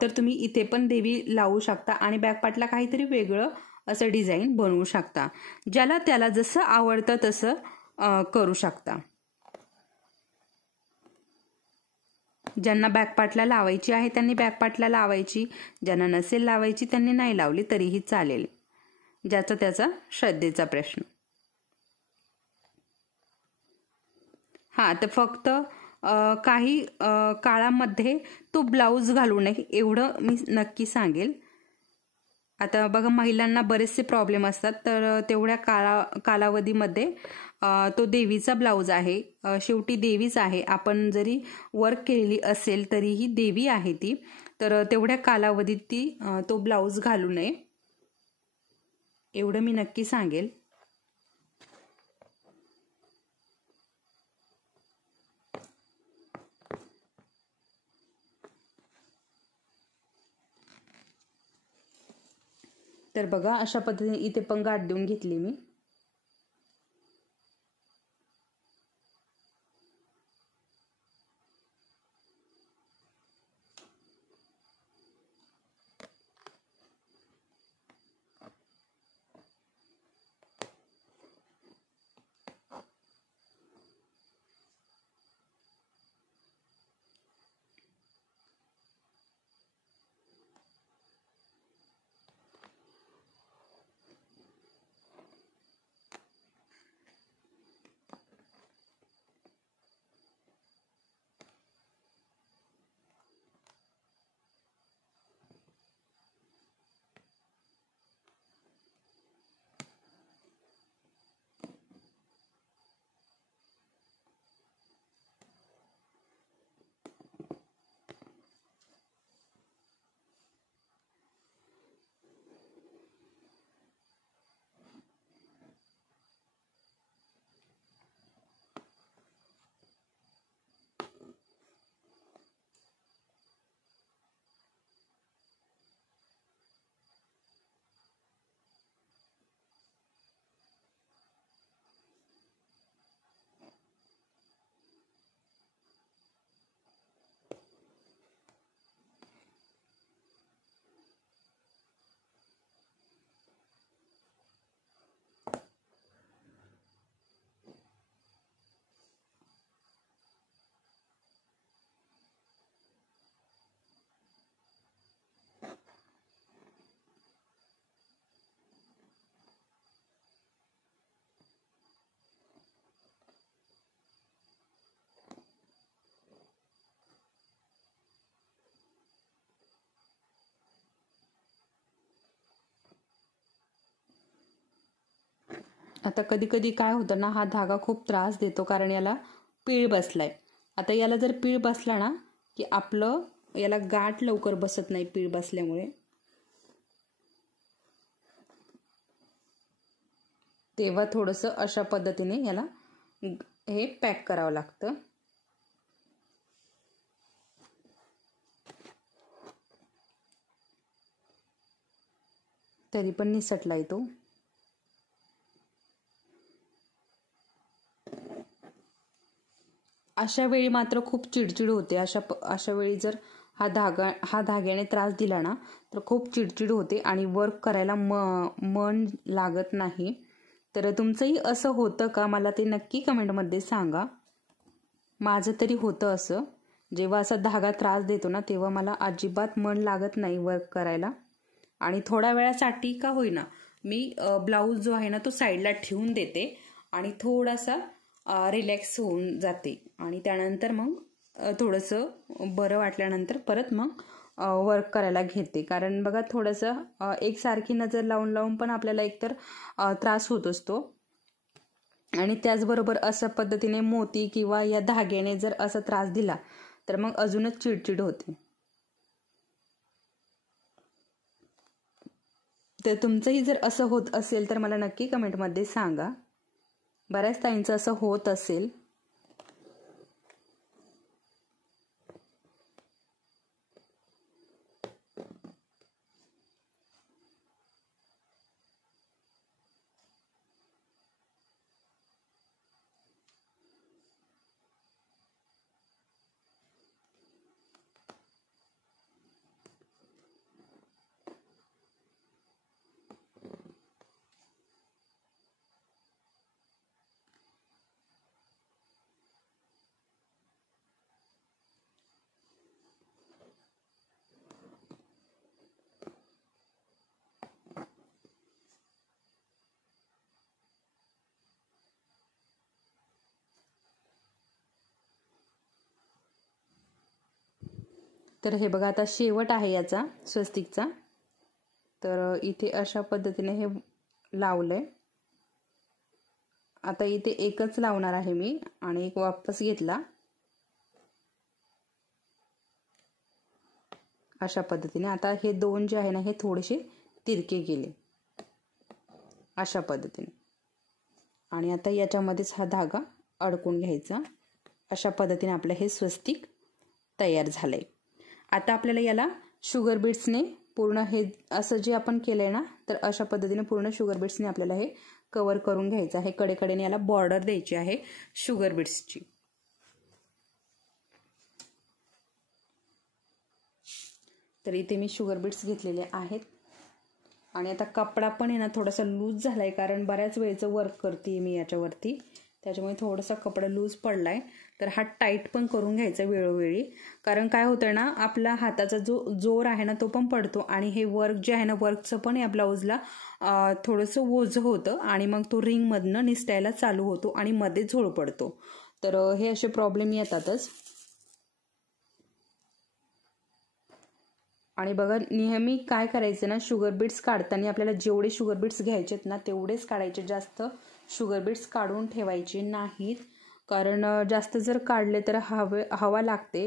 तर तुम्ही इथे पण देवी लावू शकता आणि बॅकपार्टला काहीतरी वेगळं असं डिझाईन बनवू शकता. ज्याला त्याला जसं आवडतं तसं करू शकता. ज्यांना बॅकपार्टला लावायची आहे त्यांनी बॅकपार्टला लावायची, ज्यांना नसेल लावायची त्यांनी नाही लावली तरीही चालेल. ज्याचा त्याचा श्रद्धेचा प्रश्न. हा तर फक्त काही काळामध्ये तो ब्लाऊज घालू नये एवढं मी नक्की सांगेल. आता बघा महिलांना बरेचसे प्रॉब्लेम असतात, तर तेवढ्या कालावधीमध्ये तो देवीचा ब्लाऊज आहे, शेवटी देवीच आहे. आपण जरी वर्क केलेली असेल तरीही देवी आहे ती, तर तेवढ्या कालावधीत ती तो ब्लाऊज घालू नये एवढं मी नक्की सांगेल. तर बघा अशा पद्धतीने इथे पण गाठ देऊन घेतली मी. आता कधी कधी काय होतं ना, हा धागा खूप त्रास देतो कारण याला पीळ बसलाय. आता याला जर पीळ बसला ना की आपलं याला गाठ लवकर बसत नाही पीळ बसल्यामुळे. तेव्हा थोडंसं अशा पद्धतीने याला हे पॅक करावं लागतं. तरी पण निसटलाय तो. अशा वेळी मात्र खूप चिडचिड होते. अशा वेळी जर हा धाग्याने त्रास दिला ना तर खूप चिडचिड होते आणि वर्क करायला मन लागत नाही. तर तुमचंही असं होतं का मला ते नक्की कमेंटमध्ये सांगा. माझं तरी होतं असं. जेव्हा असा धागा त्रास देतो ना तेव्हा मला अजिबात मन लागत नाही वर्क करायला. आणि थोड्या वेळासाठी का होईना मी ब्लाऊज जो आहे ना तो साईडला ठेवून देते आणि थोडासा रिलॅक्स होऊन जाते. आणि त्यानंतर मग थोडंसं बरं वाटल्यानंतर परत मग वर्क करायला घेते. कारण बघा थोडंसं एकसारखी नजर लावून लावून पण आपल्याला एकतर त्रास होत असतो. आणि त्याचबरोबर अशा पद्धतीने मोती किंवा या धाग्याने जर असा त्रास दिला तर मग अजूनच चिडचिड होते. तर तुमचंही जर असं होत असेल तर मला नक्की कमेंटमध्ये सांगा. बऱ्याच ताईंचं असं होत असेल. तर हे बघा आता शेवट आहे याचा स्वस्तिकचा. तर इथे अशा पद्धतीने हे लावलंय. आता इथे एकच लावणार आहे मी आणि एक वापस घेतला. अशा पद्धतीने आता हे दोन जे आहे ना हे थोडेसे तिरके गेले अशा पद्धतीने. आणि आता याच्यामध्येच हा धागा अडकून घ्यायचा. अशा पद्धतीने आपलं हे स्वस्तिक तयार झालंय. आता आपल्याला याला शुगर बीड्सने पूर्ण हे असं जे आपण केलंय ना, तर अशा पद्धतीने पूर्ण शुगर बीट्सने आपल्याला हे कव्हर करून घ्यायचं आहे. कडेकडेने याला बॉर्डर द्यायची आहे शुगर बीट्सची. तर इथे मी शुगर बीट्स घेतलेले आहेत आणि आता कपडा पण आहे ना थोडासा लूज झालाय, कारण बऱ्याच वेळेचं वर्क करते मी याच्यावरती, त्याच्यामुळे थोडासा कपडा लूज पडलाय. तर हा टाईट पण करून घ्यायचा वेळोवेळी, कारण काय होतं ना, आपला हाताचा जो जोर आहे ना तो पण पडतो आणि हे वर्क जे आहे ना, वर्कचं पण या ब्लाऊजला थोडंसं ओझं होतं आणि मग तो रिंगमधनं निसटायला चालू होतो आणि मध्ये झोळ पडतो. तर हे असे प्रॉब्लेम येतातच. आणि बघा, नेहमी काय करायचं ना, शुगर बीट्स काढताना आपल्याला जेवढे शुगर बीट्स घ्यायचेत ना तेवढेच काढायचे, जास्त शुगर बीट्स काढून ठेवायचे नाहीत, कारण जास्त जर काढले तर हवा लागते.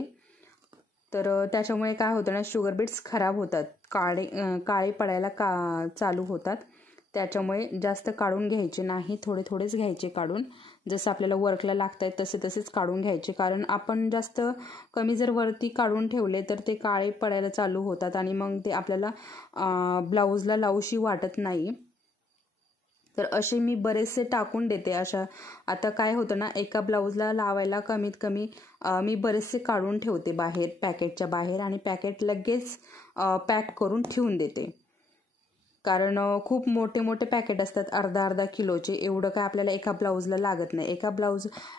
तर त्याच्यामुळे काय होतं ना, शुगर बीट्स खराब होतात, काळे पडायला चालू होतात. त्याच्यामुळे जास्त काढून घ्यायचे नाही, थोडे थोडेच घ्यायचे काढून, जसं आपल्याला वर्कला लागत आहेत तसेच काढून घ्यायचे. कारण आपण जास्त कमी जर वरती काढून ठेवले तर ते काळे पडायला चालू होतात आणि मग ते आपल्याला ब्लाऊजला लावूशी वाटत नाही. तर असे मी बरेचसे टाकून देते अशा. आता काय होतं ना, एका ब्लाऊजला लावायला कमीत कमी मी बरेचसे काढून ठेवते बाहेर, पॅकेटच्या बाहेर, आणि पॅकेट लगेच पॅक करून ठेवून देते. कारण खूप मोठे मोठे पॅकेट असतात, अर्धा किलोचे. एवढं काय आपल्याला एका ब्लाऊजला लागत नाही. एका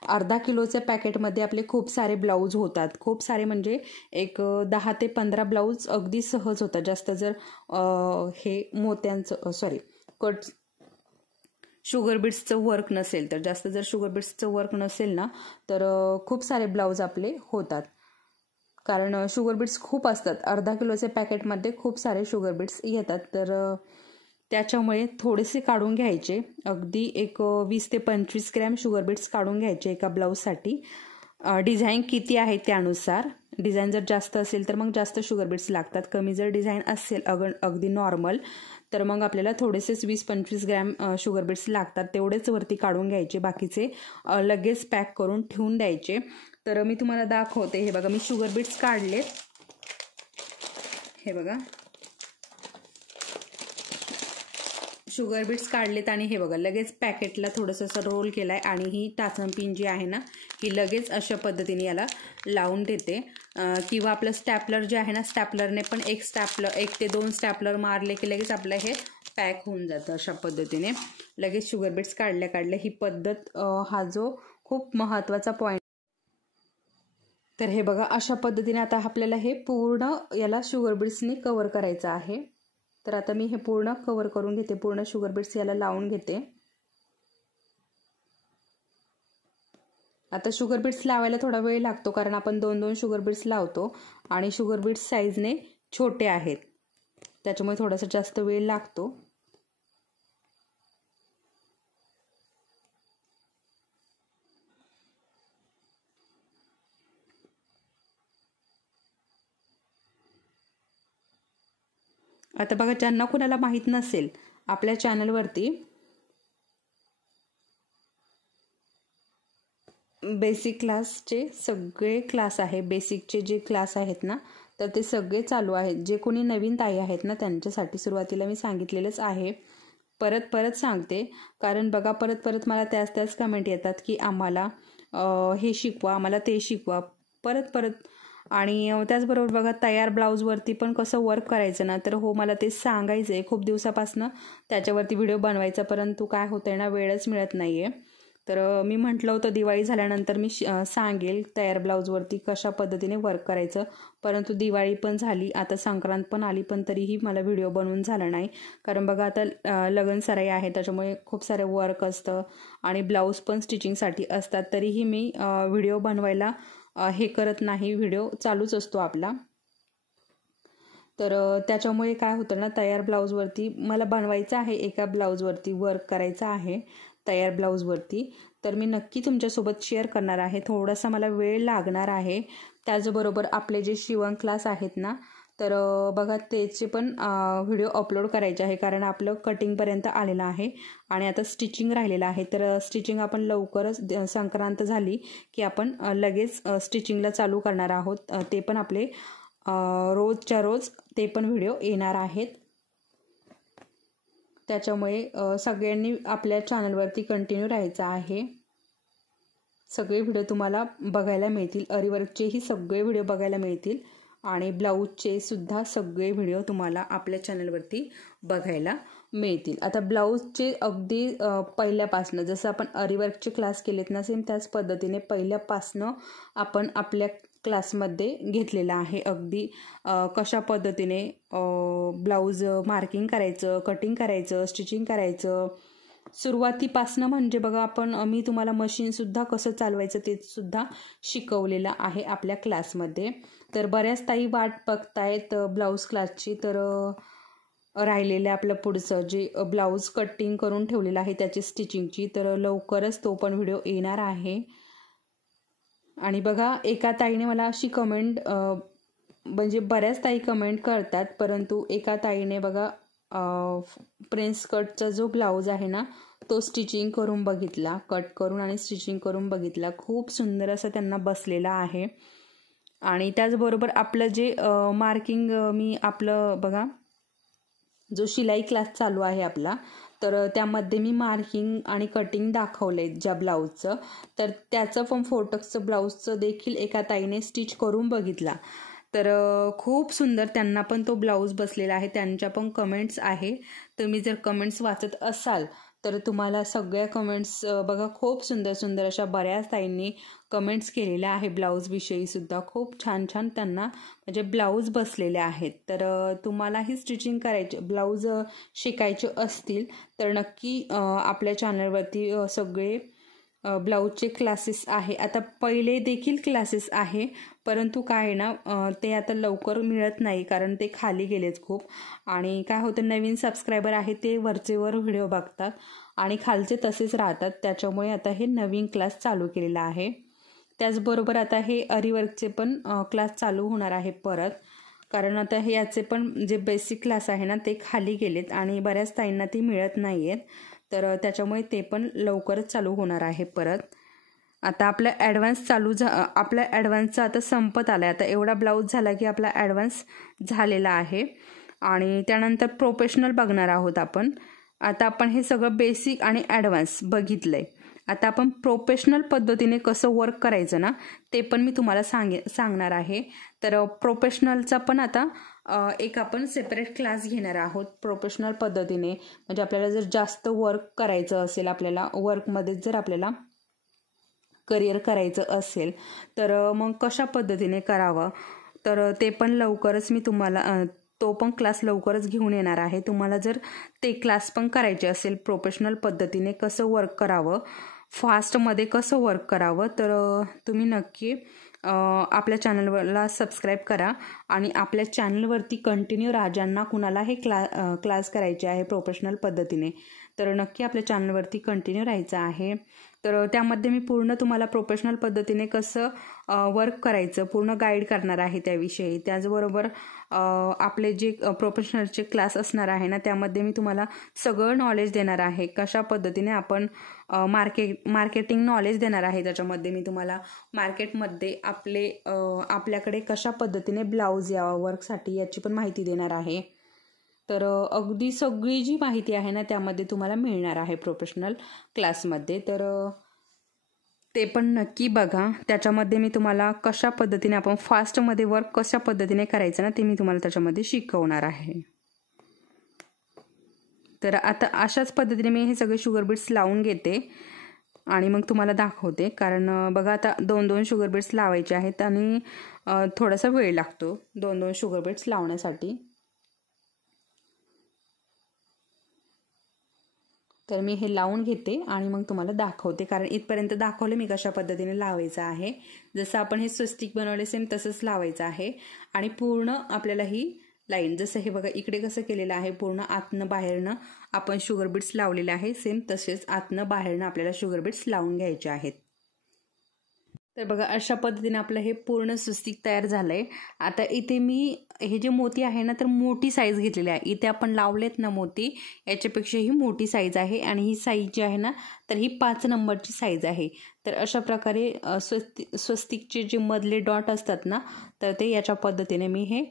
अर्धा किलोच्या पॅकेटमध्ये आपले खूप सारे ब्लाऊज होतात. खूप सारे म्हणजे एक 10 ते 15 ब्लाऊज अगदी सहज होतात, जास्त जर हे मोत्यांचं शुगर बीट्सचं वर्क नसेल तर. जास्त जर शुगर बीट्सचं वर्क नसेल ना तर खूप सारे ब्लाऊज आपले होतात, कारण शुगर बीट्स खूप असतात. अर्धा किलोच्या पॅकेटमध्ये खूप सारे शुगर बीट्स येतात. तर त्याच्यामुळे थोडेसे काढून घ्यायचे, अगदी एक 20 ते 25 ग्रॅम शुगर बीट्स काढून घ्यायचे एका ब्लाऊजसाठी. डिझाईन किती आहे त्यानुसार, डिझाईन जर जास्त असेल तर मग जास्त शुगर बीट्स लागतात, कमी जर डिझाईन असेल अगदी नॉर्मल तर मग आपल्याला थोडेसेच 20-25 ग्रॅम शुगर बीट्स लागतात. तेवढेच वरती काढून घ्यायचे, बाकीचे लगेच पॅक करून ठेवून द्यायचे. तर मी तुम्हाला दाखवते. हे बघा, मी शुगर बीट्स काढलेत, हे बघा शुगर बीट्स काढलेत, आणि हे बघा लगेच पॅकेटला थोडंसं असं रोल केलाय, आणि ही टाचन पिन जी आहे ना ही लगेच अशा पद्धतीने याला लावून देते. किंवा आपलं स्टॅपलर जे आहे ना, स्टॅपलरने पण 1 ते 2 स्टॅपलर मारले की लगेच आपलं हे पॅक होऊन जातं. अशा पद्धतीने लगेच शुगर बीट्स काढल्या ही पद्धत, हा जो खूप महत्त्वाचा पॉईंट. तर हे बघा, अशा पद्धतीने आता आपल्याला हे पूर्ण याला शुगर बीट्सनी कव्हर करायचं आहे. तर आता मी हे पूर्ण कव्हर करून घेते, पूर्ण शुगर बीट्स याला लावून घेते. आता शुगर बीट्स लावायला थोडा वेळ लागतो, कारण आपण 2-2 शुगर बीट्स लावतो आणि शुगर बीट्स साईजने छोटे आहेत, त्याच्यामुळे थोडासा जास्त वेळ लागतो. आता बघा, ज्यांना कुणाला माहीत नसेल, आपल्या चॅनलवरती बेसिक क्लासचे सगळे क्लास आहे. बेसिकचे जे क्लास आहेत ना तर ते सगळे चालू आहेत. जे कोणी नवीन ताई आहेत ना त्यांच्यासाठी सुरुवातीला मी सांगितलेलंच आहे, परत सांगते, कारण बघा परत मला त्याच कमेंट येतात की आम्हाला हे शिकवा, आम्हाला ते शिकवा, परत. आणि त्याचबरोबर बघा, तयार ब्लाऊजवरती पण कसं वर्क करायचं ना, तर हो, मला ते सांगायचं आहे खूप दिवसापासनं, त्याच्यावरती व्हिडिओ बनवायचा, परंतु काय होतंय ना, वेळच मिळत नाही आहे. तर मी म्हटलं होतं दिवाळी झाल्यानंतर मी सांगेल तयार ब्लाऊजवरती कशा पद्धतीने वर्क करायचं, परंतु दिवाळी पण झाली, आता संक्रांत पण आली, पण तरीही मला व्हिडिओ बनवून झाला नाही. कारण बघा, आता लगन सराई आहे, त्याच्यामुळे खूप सारे वर्क असतं आणि ब्लाऊज पण स्टिचिंगसाठी असतात, तरीही मी व्हिडिओ बनवायला हे करत नाही, व्हिडिओ चालूच असतो आपला. तर त्याच्यामुळे काय होतं ना, तयार ब्लाऊजवरती मला बनवायचं आहे, एका ब्लाऊजवरती वर्क करायचं आहे तयार ब्लाऊजवरती, तर मी नक्की तुमच्यासोबत शेअर करणार आहे. थोडासा मला वेळ लागणार आहे. त्याचबरोबर आपले जे शिवण क्लास आहेत ना, तर बघा त्याचे पण व्हिडिओ अपलोड करायचे आहे, कारण आपलं कटिंगपर्यंत आलेलं आहे आणि आता स्टिचिंग राहिलेलं आहे. तर स्टिचिंग आपण लवकरच, संक्रांत झाली की आपण लगेच स्टिचिंगला चालू करणार आहोत. ते पण आपले रोजच्या रोज ते पण व्हिडिओ येणार आहेत. त्याच्यामुळे सगळ्यांनी आपल्या चॅनलवरती कंटिन्यू राहायचं आहे. सगळे व्हिडिओ तुम्हाला बघायला मिळतील. अरीवर्कचेही सगळे व्हिडिओ बघायला मिळतील आणि ब्लाऊजचे सुद्धा सगळे व्हिडिओ तुम्हाला आपल्या चॅनलवरती बघायला मिळतील. आता ब्लाऊजचे अगदी पहिल्यापासनं जसं आपण अरीवर्कचे क्लास केलेत ना, सेम त्याच पद्धतीने पहिल्यापासनं आपण आपल्या क्लासमध्ये घेतलेला आहे. अगदी कशा पद्धतीने ब्लाऊज मार्किंग करायचं, कटिंग करायचं, स्टिचिंग करायचं, सुरुवातीपासनं म्हणजे बघा मी तुम्हाला मशीनसुद्धा कसं चालवायचं ते सुद्धा शिकवलेलं आहे आपल्या क्लासमध्ये. तर बऱ्याच ताई वाट बघतायत ब्लाऊज क्लासची. तर राहिलेलं आपलं पुढचं जे ब्लाऊज कटिंग करून ठेवलेलं आहे त्याची स्टिचिंगची, तर लवकरच तो पण व्हिडिओ येणार आहे. आणि बघा एका ताईने मला अशी कमेंट, म्हणजे बऱ्याच ताई कमेंट करतात, परंतु एका ताईने बघा प्रिन्स कटचा जो ब्लाऊज आहे ना तो स्टिचिंग करून बघितला, कट करून आणि स्टिचिंग करून बघितला. खूप सुंदर असं त्यांना बसलेला आहे. आणि त्याचबरोबर आपलं जे मार्किंग मी आपलं बघा जो शिलाई क्लास चालू आहे आपला, तर त्यामध्ये मी मार्किंग आणि कटिंग दाखवले ज्या ब्लाऊजचं, तर त्याचं पण फोटक्सचं ब्लाऊजचं देखील एका ताईने स्टिच करून बघितला. तर खूप सुंदर त्यांना पण तो ब्लाऊज बसलेला आहे. त्यांच्या पण कमेंट्स आहे. तुम्ही जर कमेंट्स वाचत असाल तर तुम्हाला सगळ्या कमेंट्स बघा खूप सुंदर सुंदर अशा बऱ्याच ताईंनी कमेंट्स केलेल्या आहे. ब्लाऊजविषयी सुद्धा खूप छान छान त्यांना म्हणजे ब्लाऊज बसलेले आहेत. तर तुम्हालाही स्टिचिंग करायचे, ब्लाऊज शिकायचे असतील तर नक्की आपल्या चॅनलवरती सगळे ब्लाऊजचे क्लासेस आहे. आता पहिले देखील क्लासेस आहे, परंतु काय आहे ना ते आता लवकर मिळत नाही कारण ते खाली गेलेत खूप. आणि काय होतं, नवीन सबस्क्रायबर आहे ते वरचेवर व्हिडिओ बघतात आणि खालचे तसेच राहतात. त्याच्यामुळे आता हे नवीन क्लास चालू केलेला आहे. त्याचबरोबर आता हे अरीवर्कचे पण क्लास चालू होणार आहे परत, कारण आता हे याचे पण जे बेसिक क्लास आहे ना ते खाली गेलेत आणि बऱ्याच ताईंना ते मिळत नाही आहेत. तर त्याच्यामुळे ते पण लवकरच चालू होणार आहे परत. आता आपला ॲडव्हान्स आपला ॲडव्हान्सचा आता संपत आला आहे. आता एवढा ब्लाऊज झाला की आपला ॲडव्हान्स झालेला आहे आणि त्यानंतर प्रोफेशनल बघणार आहोत आपण. आता आपण हे सगळं बेसिक आणि ॲडव्हान्स बघितलं आहे. आता आपण प्रोफेशनल पद्धतीने कसं वर्क करायचं ना ते पण मी तुम्हाला सांगणार आहे. तर प्रोफेशनलचा पण आता एक आपण सेपरेट क्लास घेणार आहोत प्रोफेशनल पद्धतीने. म्हणजे आपल्याला जर जास्त वर्क करायचं असेल, आपल्याला वर्कमध्ये जर आपल्याला करिअर करायचं असेल तर मग कशा पद्धतीने करावं, तर ते पण लवकरच मी तुम्हाला तो पण क्लास लवकरच घेऊन येणार आहे. तुम्हाला जर ते क्लास पण करायचे असेल प्रोफेशनल पद्धतीने कसं वर्क करावं, फास्टमध्ये कसं वर्क करावं, तर तुम्ही नक्की आपल्या चॅनलला सबस्क्राईब करा आणि आपल्या चॅनलवरती कंटिन्यू राहा. ज्यांना कुणाला हे क्लास करायचे आहे प्रोफेशनल पद्धतीने तर नक्की आपल्या चॅनलवरती कंटिन्यू राहायचं आहे. तर त्यामध्ये मी पूर्ण तुम्हाला प्रोफेशनल पद्धतीने कसं वर्क करायचं पूर्ण गाईड करणार आहे त्याविषयी. त्याचबरोबर आपले जे प्रोफेशनलचे क्लास असणार आहे ना त्यामध्ये मी तुम्हाला सगळं नॉलेज देणार आहे. कशा पद्धतीने आपण मार्केटिंग नॉलेज देणार आहे. त्याच्यामध्ये मी तुम्हाला मार्केटमध्ये आपल्याकडे कशा पद्धतीने ब्लाऊज यावं वर्कसाठी याची पण माहिती देणार आहे. तर अगदी सगळी जी माहिती आहे ना त्यामध्ये तुम्हाला मिळणार आहे प्रोफेशनल क्लासमध्ये. तर ते पण नक्की बघा. त्याच्यामध्ये मी तुम्हाला कशा पद्धतीने आपण फास्टमध्ये वर्क कशा पद्धतीने करायचं ना ते मी तुम्हाला त्याच्यामध्ये शिकवणार आहे. तर आता अशाच पद्धतीने मी हे सगळे शुगर बीड्स लावून घेते आणि मग तुम्हाला दाखवते. कारण बघा आता 2-2 शुगर बीड्स लावायचे आहेत आणि थोडासा वेळ लागतो 2-2 शुगर बीड्स लावण्यासाठी. तर मी हे लावून घेते आणि मग तुम्हाला दाखवते. कारण इथपर्यंत दाखवले मी कशा पद्धतीने लावायचं आहे. जसं आपण हे स्वस्तिक बनवले सेम तसंच लावायचं आहे आणि पूर्ण आपल्याला ही लाईन जसं हे बघा इकडे कसं केलेलं आहे पूर्ण आतनं बाहेरनं आपण शुगर बीड्स लावलेले आहे. सेम तसेच आतनं बाहेरनं आपल्याला शुगर बीड्स लावून घ्यायचे आहेत. तर बघा अशा पद्धतीने आपलं हे पूर्ण स्वस्तिक तयार झालं आहे. आता इथे मी हे जे मोती आहे ना तर मोठी साईज घेतलेली आहे. इथे आपण लावलेत ना मोती याच्यापेक्षाही मोठी साईज आहे आणि ही साईज जी आहे ना तर ही 5 नंबरची साईज आहे. तर अशा प्रकारे स्वस्तिकचे जे मधले डॉट असतात ना तर ते याच्या पद्धतीने मी हे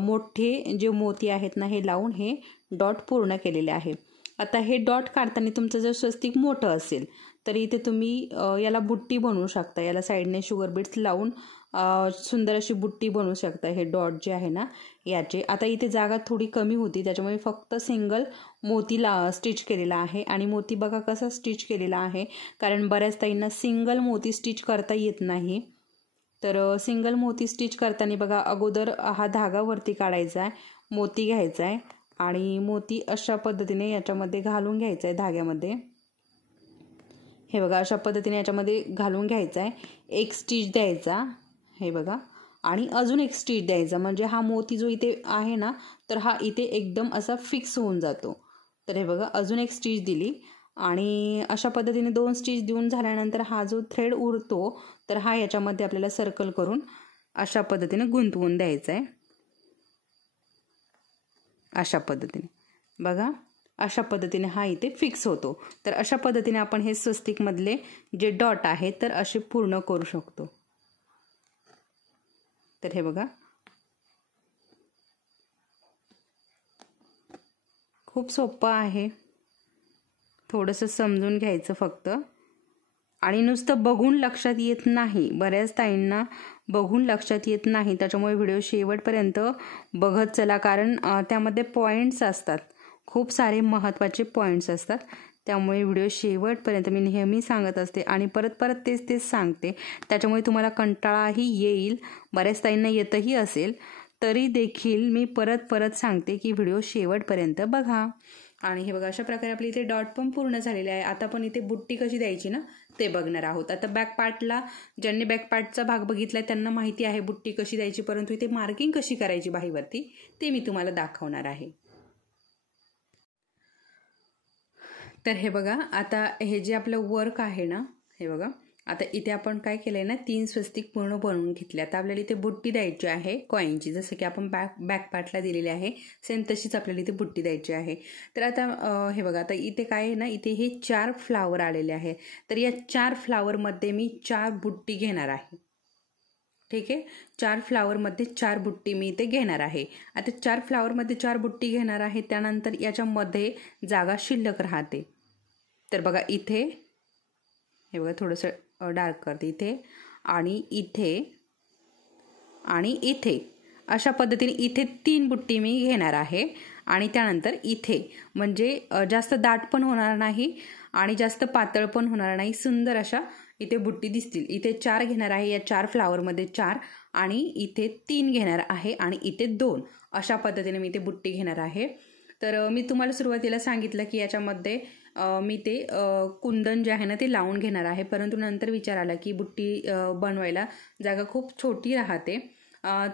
मोठे जे मोती आहेत ना हे लावून हे डॉट पूर्ण केलेले आहे. आता हे डॉट काढताना तुमचं जर स्वस्तिक मोठं असेल तर इथे तुम्ही याला बुट्टी बनवू शकता. याला साईडने शुगर बीड्स लावून सुंदर अशी बुट्टी बनवू शकता. हे डॉट जे आहे ना याचे. आता इथे जागा थोडी कमी होती त्याच्यामुळे फक्त सिंगल मोतीला स्टिच केलेला आहे. आणि मोती बघा कसा स्टिच केलेला आहे, कारण बऱ्याच ताईंना सिंगल मोती स्टिच करता येत नाही. तर सिंगल मोती स्टिच करताना बघा अगोदर हा धागा वरती काढायचा आहे, मोती घ्यायचा आहे आणि मोती अशा पद्धतीने याच्यामध्ये घालून घ्यायचा आहे धाग्यामध्ये. हे बघा अशा पद्धतीने याच्यामध्ये घालून घ्यायचा आहे. एक स्टिच द्यायचा हे बघा आणि अजून एक स्टिच द्यायचा, म्हणजे हा मोती जो इथे आहे ना तर हा इथे एकदम असा फिक्स होऊन जातो. तर हे बघा अजून एक स्टिच दिली आणि अशा पद्धतीने 2 स्टिच देऊन झाल्यानंतर हा जो थ्रेड उरतो तर हा याच्यामध्ये आपल्याला सर्कल करून अशा पद्धतीने गुंतवून द्यायचा आहे. अशा पद्धतीने बघा अशा पद्धतीने हा इथे फिक्स होतो. तर अशा पद्धतीने आपण हे स्वस्तिकमधले जे डॉट आहेत तर असे पूर्ण करू शकतो. तर हे बघा खूप सोपं आहे, थोडंसं समजून घ्यायचं फक्त. आणि नुसतं बघून लक्षात येत नाही, बऱ्याच ताईंना बघून लक्षात येत नाही, त्याच्यामुळे व्हिडिओ शेवटपर्यंत बघत चला, कारण त्यामध्ये पॉईंट्स असतात, खूप सारे महत्त्वाचे पॉईंट्स असतात. त्यामुळे व्हिडिओ शेवटपर्यंत मी नेहमी सांगत असते आणि परत परत तेच सांगते, त्याच्यामुळे तुम्हाला कंटाळाही येईल, बऱ्याच ताईंना येतही असेल, तरी देखील मी परत सांगते की व्हिडिओ शेवटपर्यंत बघा. आणि हे बघा अशा प्रकारे आपले इथे डॉट पण पूर्ण झालेले आहे. आता पण इथे बुट्टी कशी द्यायची ना ते बघणार आहोत. आता बॅक पार्टला ज्यांनी बॅक पार्टचा भाग बघितलाय त्यांना माहिती आहे बुट्टी कशी द्यायची, परंतु इथे मार्किंग कशी करायची बाहीवरती ते मी तुम्हाला दाखवणार आहे. तर हे बघा आता हे जे आपलं वर्क आहे ना हे बघा, आता इथे आपण काय केलंय ना 3 स्वस्तिक पूर्ण बनवून घेतले. आता आपल्याला इथे बुट्टी द्यायची आहे कॉईनची, जसं की आपण बॅक पार्टला दिलेली आहे सेम तशीच आपल्याला इथे बुट्टी द्यायची आहे. तर आता हे बघा आता इथे काय आहे ना, इथे हे 4 फ्लावर आलेले आहे. तर या 4 फ्लावरमध्ये मी 4 बुट्टी घेणार आहे. ठीक आहे, 4 फ्लावरमध्ये 4 बुट्टी मी इथे घेणार आहे. आता 4 फ्लावरमध्ये 4 बुट्टी घेणार आहे, त्यानंतर याच्यामध्ये जागा शिल्लक राहते. तर बघा इथे हे बघा थोडंसं डार्क करते, इथे आणि इथे आणि इथे अशा पद्धतीने इथे 3 बुट्टी मी घेणार आहे. आणि त्यानंतर इथे म्हणजे जास्त दाट पण होणार नाही आणि जास्त पातळ पण होणार नाही, सुंदर अशा इथे बुट्टी दिसतील. इथे 4 घेणार आहे, या 4 फ्लावरमध्ये 4 आणि इथे 3 घेणार आहे आणि इथे 2 अशा पद्धतीने मी इथे बुट्टी घेणार आहे. तर मी तुम्हाला सुरुवातीला सांगितलं की याच्यामध्ये मी ते कुंदन जे आहे ना ते लावून घेणार आहे, परंतु नंतर विचार आला की बुट्टी बनवायला जागा खूप छोटी राहते.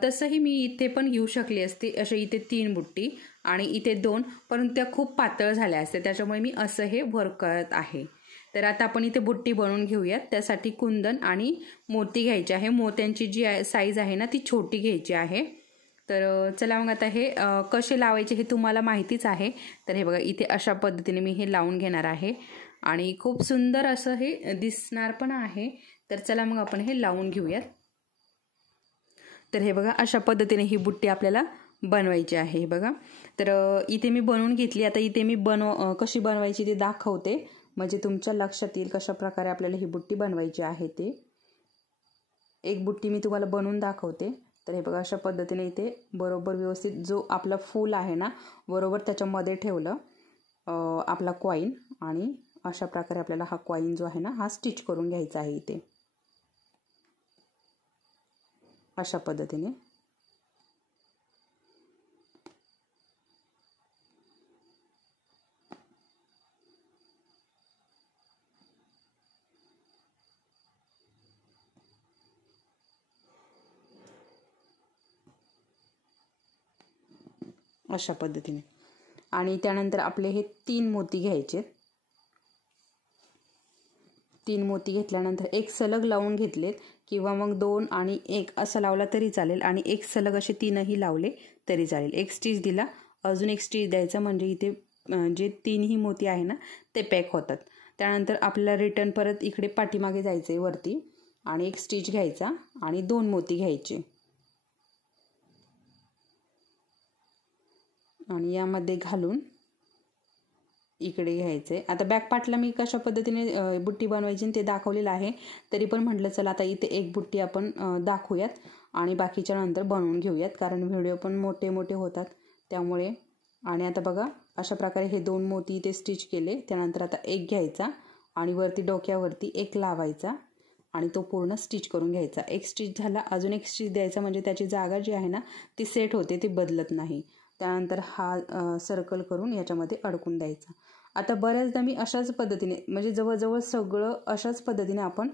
तसंही मी इथे पण घेऊ शकली असते, असे इथे 3 बुट्टी आणि इथे 2, परंतु त्या खूप पातळ झाल्या असते, त्याच्यामुळे मी असं हे वर्क करत आहे. तर आता आपण इथे बुट्टी बनवून घेऊयात. त्यासाठी कुंदन आणि मोती घ्यायचे आहे. मोत्यांची जी साईज आहे ना ती छोटी घ्यायची आहे. तर चला मग आता हे कसे लावायचे हे तुम्हाला माहितीच आहे. तर हे बघा इथे अशा पद्धतीने मी हे लावून घेणार आहे आणि खूप सुंदर असं हे दिसणार पण आहे. तर चला मग आपण हे लावून घेऊयात. तर हे बघा अशा पद्धतीने ही बुट्टी आपल्याला बनवायची आहे. हे बघा तर इथे मी बनवून घेतली. आता इथे मी कशी बनवायची ते दाखवते, म्हणजे तुमच्या लक्षात येईल कशा प्रकारे आपल्याला ही बुट्टी बनवायची आहे ते. एक बुट्टी मी तुम्हाला बनवून दाखवते. तर हे बघा अशा पद्धतीने इथे बरोबर व्यवस्थित जो आपला फूल आहे ना बरोबर त्याच्यामध्ये ठेवलं आपला कॉईन आणि अशा प्रकारे आपल्याला हा कॉईन जो आहे ना हा स्टिच करून घ्यायचा आहे इथे अशा पद्धतीने. अशा पद्धतीने आणि त्यानंतर आपले हे 3 मोती घ्यायचे. 3 मोती घेतल्यानंतर एक सलग लावून घेतलेत किंवा मग 2 आणि 1 असं लावला तरी चालेल आणि एक सलग असे 3ही लावले तरी चालेल. एक स्टिच दिला, अजून एक स्टिच द्यायचा म्हणजे इथे जे 3ही मोती आहे ना ते पॅक होतात. त्यानंतर आपल्याला रिटर्न परत इकडे पाठीमागे जायचे वरती आणि एक स्टिच घ्यायचा आणि 2 मोती घ्यायचे आणि यामध्ये घालून इकडे घ्यायचे. आता बॅक पार्टला मी कशा पद्धतीने बुट्टी बनवायची ते दाखवलेलं आहे, तरी पण म्हटलं चला आता इथे एक बुट्टी आपण दाखवूयात आणि बाकीच्या नंतर बनवून घेऊयात, कारण व्हिडिओ पण मोठे मोठे होतात त्यामुळे. आणि आता बघा अशा प्रकारे हे 2 मोती इथे स्टिच केले. त्यानंतर आता एक घ्यायचा आणि वरती डोक्यावरती एक लावायचा आणि तो पूर्ण स्टिच करून घ्यायचा. एक स्टिच झाला, अजून एक स्टिच द्यायचा म्हणजे त्याची जागा जी आहे ना ती सेट होते, ती बदलत नाही. त्यानंतर हा सर्कल करून याच्यामध्ये अडकून द्यायचा. आता बऱ्याचदा मी अशाच पद्धतीने म्हणजे जवळजवळ सगळं अशाच पद्धतीने आपण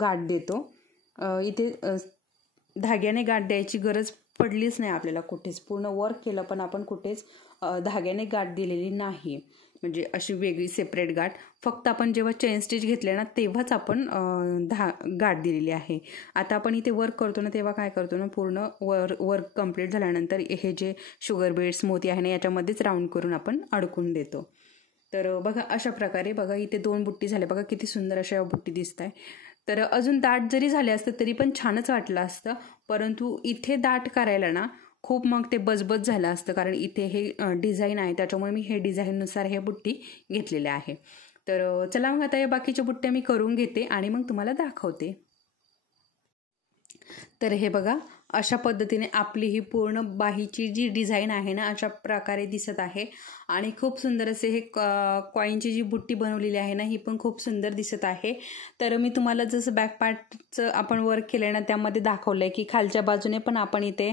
गाठ देतो. इथे धाग्याने गाठ द्यायची गरज पडलीच नाही आपल्याला कुठेच. पूर्ण वर्क केलं पण आपण कुठेच धाग्याने गाठ दिलेली नाही, म्हणजे अशी वेगळी सेपरेट गाठ. फक्त आपण जेव्हा चेन स्टिच घेतले ना तेव्हाच आपण गाठ दिलेली आहे. आता आपण इथे वर्क करतो ना तेव्हा काय करतो ना, पूर्ण वर्क कंप्लीट झाल्यानंतर हे जे शुगर बीड्स मोती आहे ना याच्यामध्येच राऊंड करून आपण अडकून देतो. तर बघा अशा प्रकारे बघा इथे 2 बुट्टी झाल्या. बघा किती सुंदर अशा बुट्टी दिसत आहे. तर अजून दाट जरी झाले असतं तरी पण छानच वाटलं असतं, परंतु इथे दाट करायला ना खूप मग ते बजबज झालं असतं, कारण इथे हे डिझाईन आहे त्याच्यामुळे मी हे डिझाईननुसार हे बुट्टी घेतलेले आहे. तर चला मग आता या बाकीच्या बुट्ट्या मी करून घेते आणि मग तुम्हाला दाखवते. तर हे बघा अशा पद्धतीने आपली ही पूर्ण बाहीची जी डिझाईन आहे ना अशा प्रकारे दिसत आहे आणि खूप सुंदर असे हे कॉईनची जी बुट्टी बनवलेली आहे ना ही पण खूप सुंदर दिसत आहे. तर मी तुम्हाला जसं बॅक पार्टचं आपण वर्क केलं आहे ना त्यामध्ये दाखवलं आहे की खालच्या बाजूने पण आपण इथे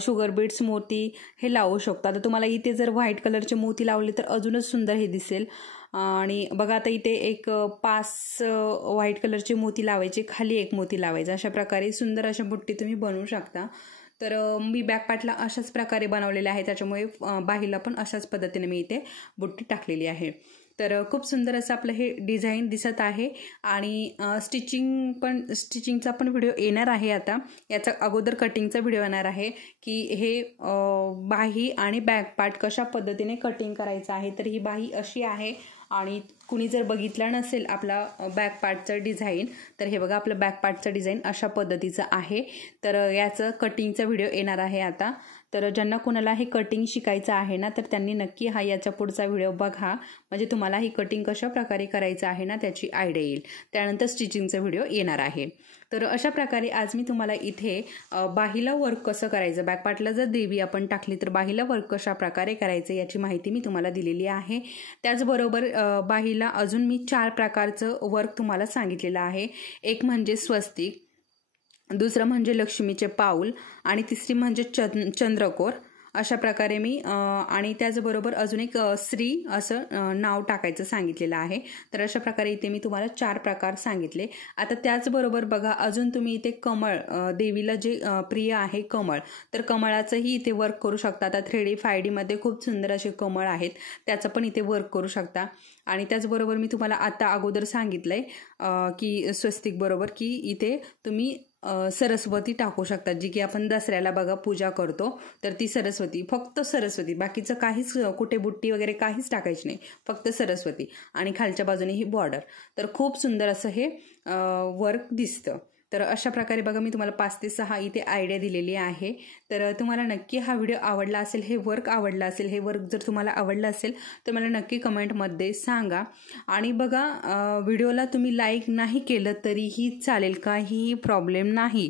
शुगर बीड्स मोती हे लावू शकतो. आता तुम्हाला इथे जर व्हाईट कलरचे मोती लावले तर अजूनच सुंदर हे दिसेल. आणि बघा आता इथे एक 5 व्हाईट कलरचे मोती लावायचे, खाली एक मोती लावायचा, अशा प्रकारे सुंदर अशा बुट्टी तुम्ही बनवू शकता. तर मी बॅक पार्टला अशाच प्रकारे बनवलेले आहे, त्याच्यामुळे बाहीला पण अशाच पद्धतीने मी इथे बुट्टी टाकलेली आहे. तर खूप सुंदर असं आपलं हे डिझाईन दिसत आहे आणि स्टिचिंगचा पण व्हिडिओ येणार आहे. आता याचा अगोदर कटिंगचा व्हिडिओ येणार आहे की हे बाही आणि बॅक पार्ट कशा पद्धतीने कटिंग करायचं आहे. तर ही बाही अशी आहे आणि कुणी जर बघितलं नसेल आपला बॅक पार्टचं डिझाईन तर हे बघा आपलं बॅक पार्टचं डिझाईन अशा पद्धतीचं आहे. तर याचं कटिंगचा व्हिडिओ येणार आहे आता. तर ज्यांना कोणाला हे कटिंग शिकायचं आहे ना तर त्यांनी नक्की याचा पुढचा व्हिडिओ बघा, म्हणजे तुम्हाला ही कटिंग कशा प्रकारे करायचं आहे ना त्याची आयडिया येईल. त्यानंतर स्टिचिंगचा व्हिडिओ येणार आहे. तर अशा प्रकारे आज मी तुम्हाला इथे बाहीला वर्क कसं करायचं, बॅक पार्टला जर देवी आपण टाकली तर बाहीला वर्क कशा प्रकारे करायचं याची माहिती मी तुम्हाला दिलेली आहे. त्याचबरोबर बाहीला अजून मी 4 प्रकारचं वर्क तुम्हाला सांगितलेलं आहे. एक म्हणजे स्वस्तिक, दुसरं म्हणजे लक्ष्मीचे पाऊल आणि तिसरी म्हणजे चंद्रकोर. अशा प्रकारे मी आणि त्याचबरोबर अजून एक श्री असं नाव टाकायचं सांगितलेलं आहे. तर अशा प्रकारे इथे मी तुम्हाला 4 प्रकार सांगितले. आता त्याचबरोबर बघा अजून तुम्ही इथे कमळ, देवीला जे प्रिय आहे कमळ, तर कमळाचंही इथे वर्क करू शकता. आता 3D 5D मध्ये खूप सुंदर असे कमळ आहेत, त्याचं पण इथे वर्क करू शकता. आणि त्याचबरोबर मी तुम्हाला आता अगोदर सांगितलंय की स्वस्तिक बरोबर की इथे तुम्ही सरस्वती टाकू शकतात, जी की आपण दसऱ्याला बघा पूजा करतो तर ती सरस्वती, फक्त सरस्वती, बाकीचं काहीच कुठे बुट्टी वगैरे काहीच टाकायची नाही, फक्त सरस्वती. आणि खालच्या बाजूने ही बॉर्डर. तर खूप सुंदर असं हे वर्क दिसतं. तर अशा प्रकारे बघा मी तुम्हाला 5 ते 6 इथे आयडिया दिलेली आहे. तर तुम्हाला नक्की हा व्हिडिओ आवडला असेल, हे वर्क आवडलं असेल, हे वर्क जर तुम्हाला आवडलं असेल तर मला नक्की कमेंटमध्ये सांगा. आणि बघा व्हिडिओला तुम्ही लाईक नाही केलं तरीही चालेल, काहीही प्रॉब्लेम नाही.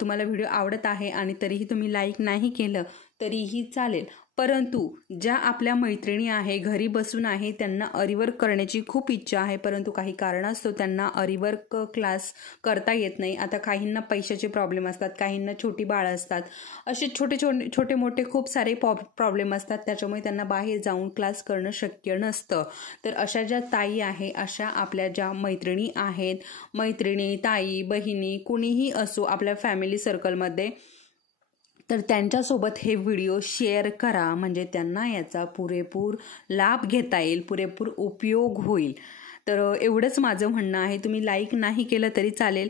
तुम्हाला व्हिडिओ आवडत आहे आणि तरीही तुम्ही लाईक नाही केलं तरीही चालेल, परंतु ज्या आपल्या मैत्रिणी आहे घरी बसून आहे त्यांना अरीवर्क करण्याची खूप इच्छा आहे, परंतु काही कारणास्तव त्यांना अरीवर्क क्लास करता येत नाही. आता काहींना पैशाचे प्रॉब्लेम असतात, काहींना छोटी बाळं असतात, असे छोटे मोठे खूप सारे प्रॉब्लेम असतात, त्याच्यामुळे त्यांना बाहेर जाऊन क्लास करणं शक्य नसतं. तर अशा ज्या ताई आहे, अशा आपल्या ज्या मैत्रिणी आहेत, मैत्रिणी, ताई, बहिणी, कुणीही असो आपल्या फॅमिली सर्कलमध्ये, तर त्यांच्यासोबत हे व्हिडिओ शेअर करा, म्हणजे त्यांना याचा पुरेपूर लाभ घेता येईल, पुरेपूर उपयोग होईल. तर एवढंच माझं म्हणणं आहे. तुम्ही लाईक नाही केलं तरी चालेल,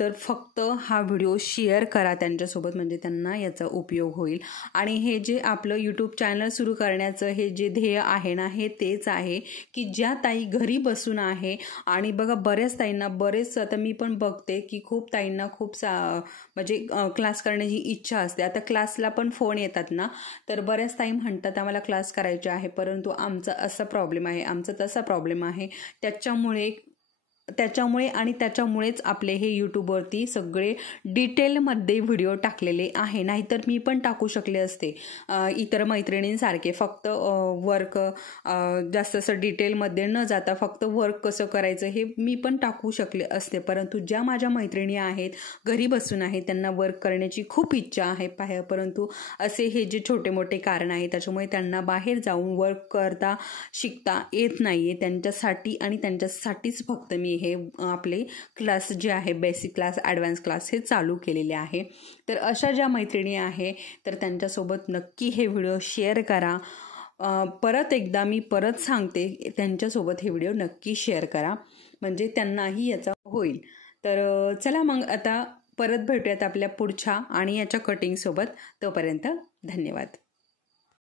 तर फक्त हा व्हिडिओ शेअर करा त्यांच्यासोबत, म्हणजे त्यांना याचा उपयोग होईल. आणि हे जे आपलं यूट्यूब चॅनल सुरू करण्याचं हे जे ध्येय आहे ना, हे तेच आहे की ज्या ताई घरी बसून आहे, आणि बघा बऱ्याच ताईंना, बरेच आता मी पण बघते की खूप ताईंना खूप म्हणजे क्लास करण्याची इच्छा असते. आता क्लासला पण फोन येतात ना, तर बऱ्याच ताई म्हणतात आम्हाला क्लास करायचे आहे, परंतु आमचा असा प्रॉब्लेम आहे, आमचा तसा प्रॉब्लेम आहे. त्याच्यामुळेच आपले हे यूट्यूबवरती सगळे डिटेलमध्ये व्हिडिओ टाकलेले आहे. नाहीतर मी पण टाकू शकले असते इतर मैत्रिणींसारखे, फक्त वर्क जास्त असं डिटेलमध्ये न जाता फक्त वर्क कसं करायचं हे मी पण टाकू शकले असते. परंतु ज्या माझ्या मैत्रिणी आहेत, घरी बसून आहेत, त्यांना वर्क करण्याची खूप इच्छा आहे, परंतु असे हे जे छोटे मोठे कारण आहे त्याच्यामुळे त्यांना बाहेर जाऊन वर्क करता शिकता येत नाही आहे. त्यांच्यासाठी आणि त्यांच्यासाठीच फक्त मी हे आपले क्लास जे आहे, बेसिक क्लास, ॲडव्हान्स क्लास, हे चालू केलेले आहे. तर अशा ज्या मैत्रिणी आहे तर त्यांच्यासोबत नक्की हे व्हिडिओ शेअर करा. परत एकदा मी सांगते, त्यांच्यासोबत हे व्हिडिओ नक्की शेअर करा, म्हणजे त्यांनाही याचा होईल. तर चला मग आता परत भेटूयात आपल्या पुढच्या आणि याच्या कटिंगसोबत. तोपर्यंत धन्यवाद.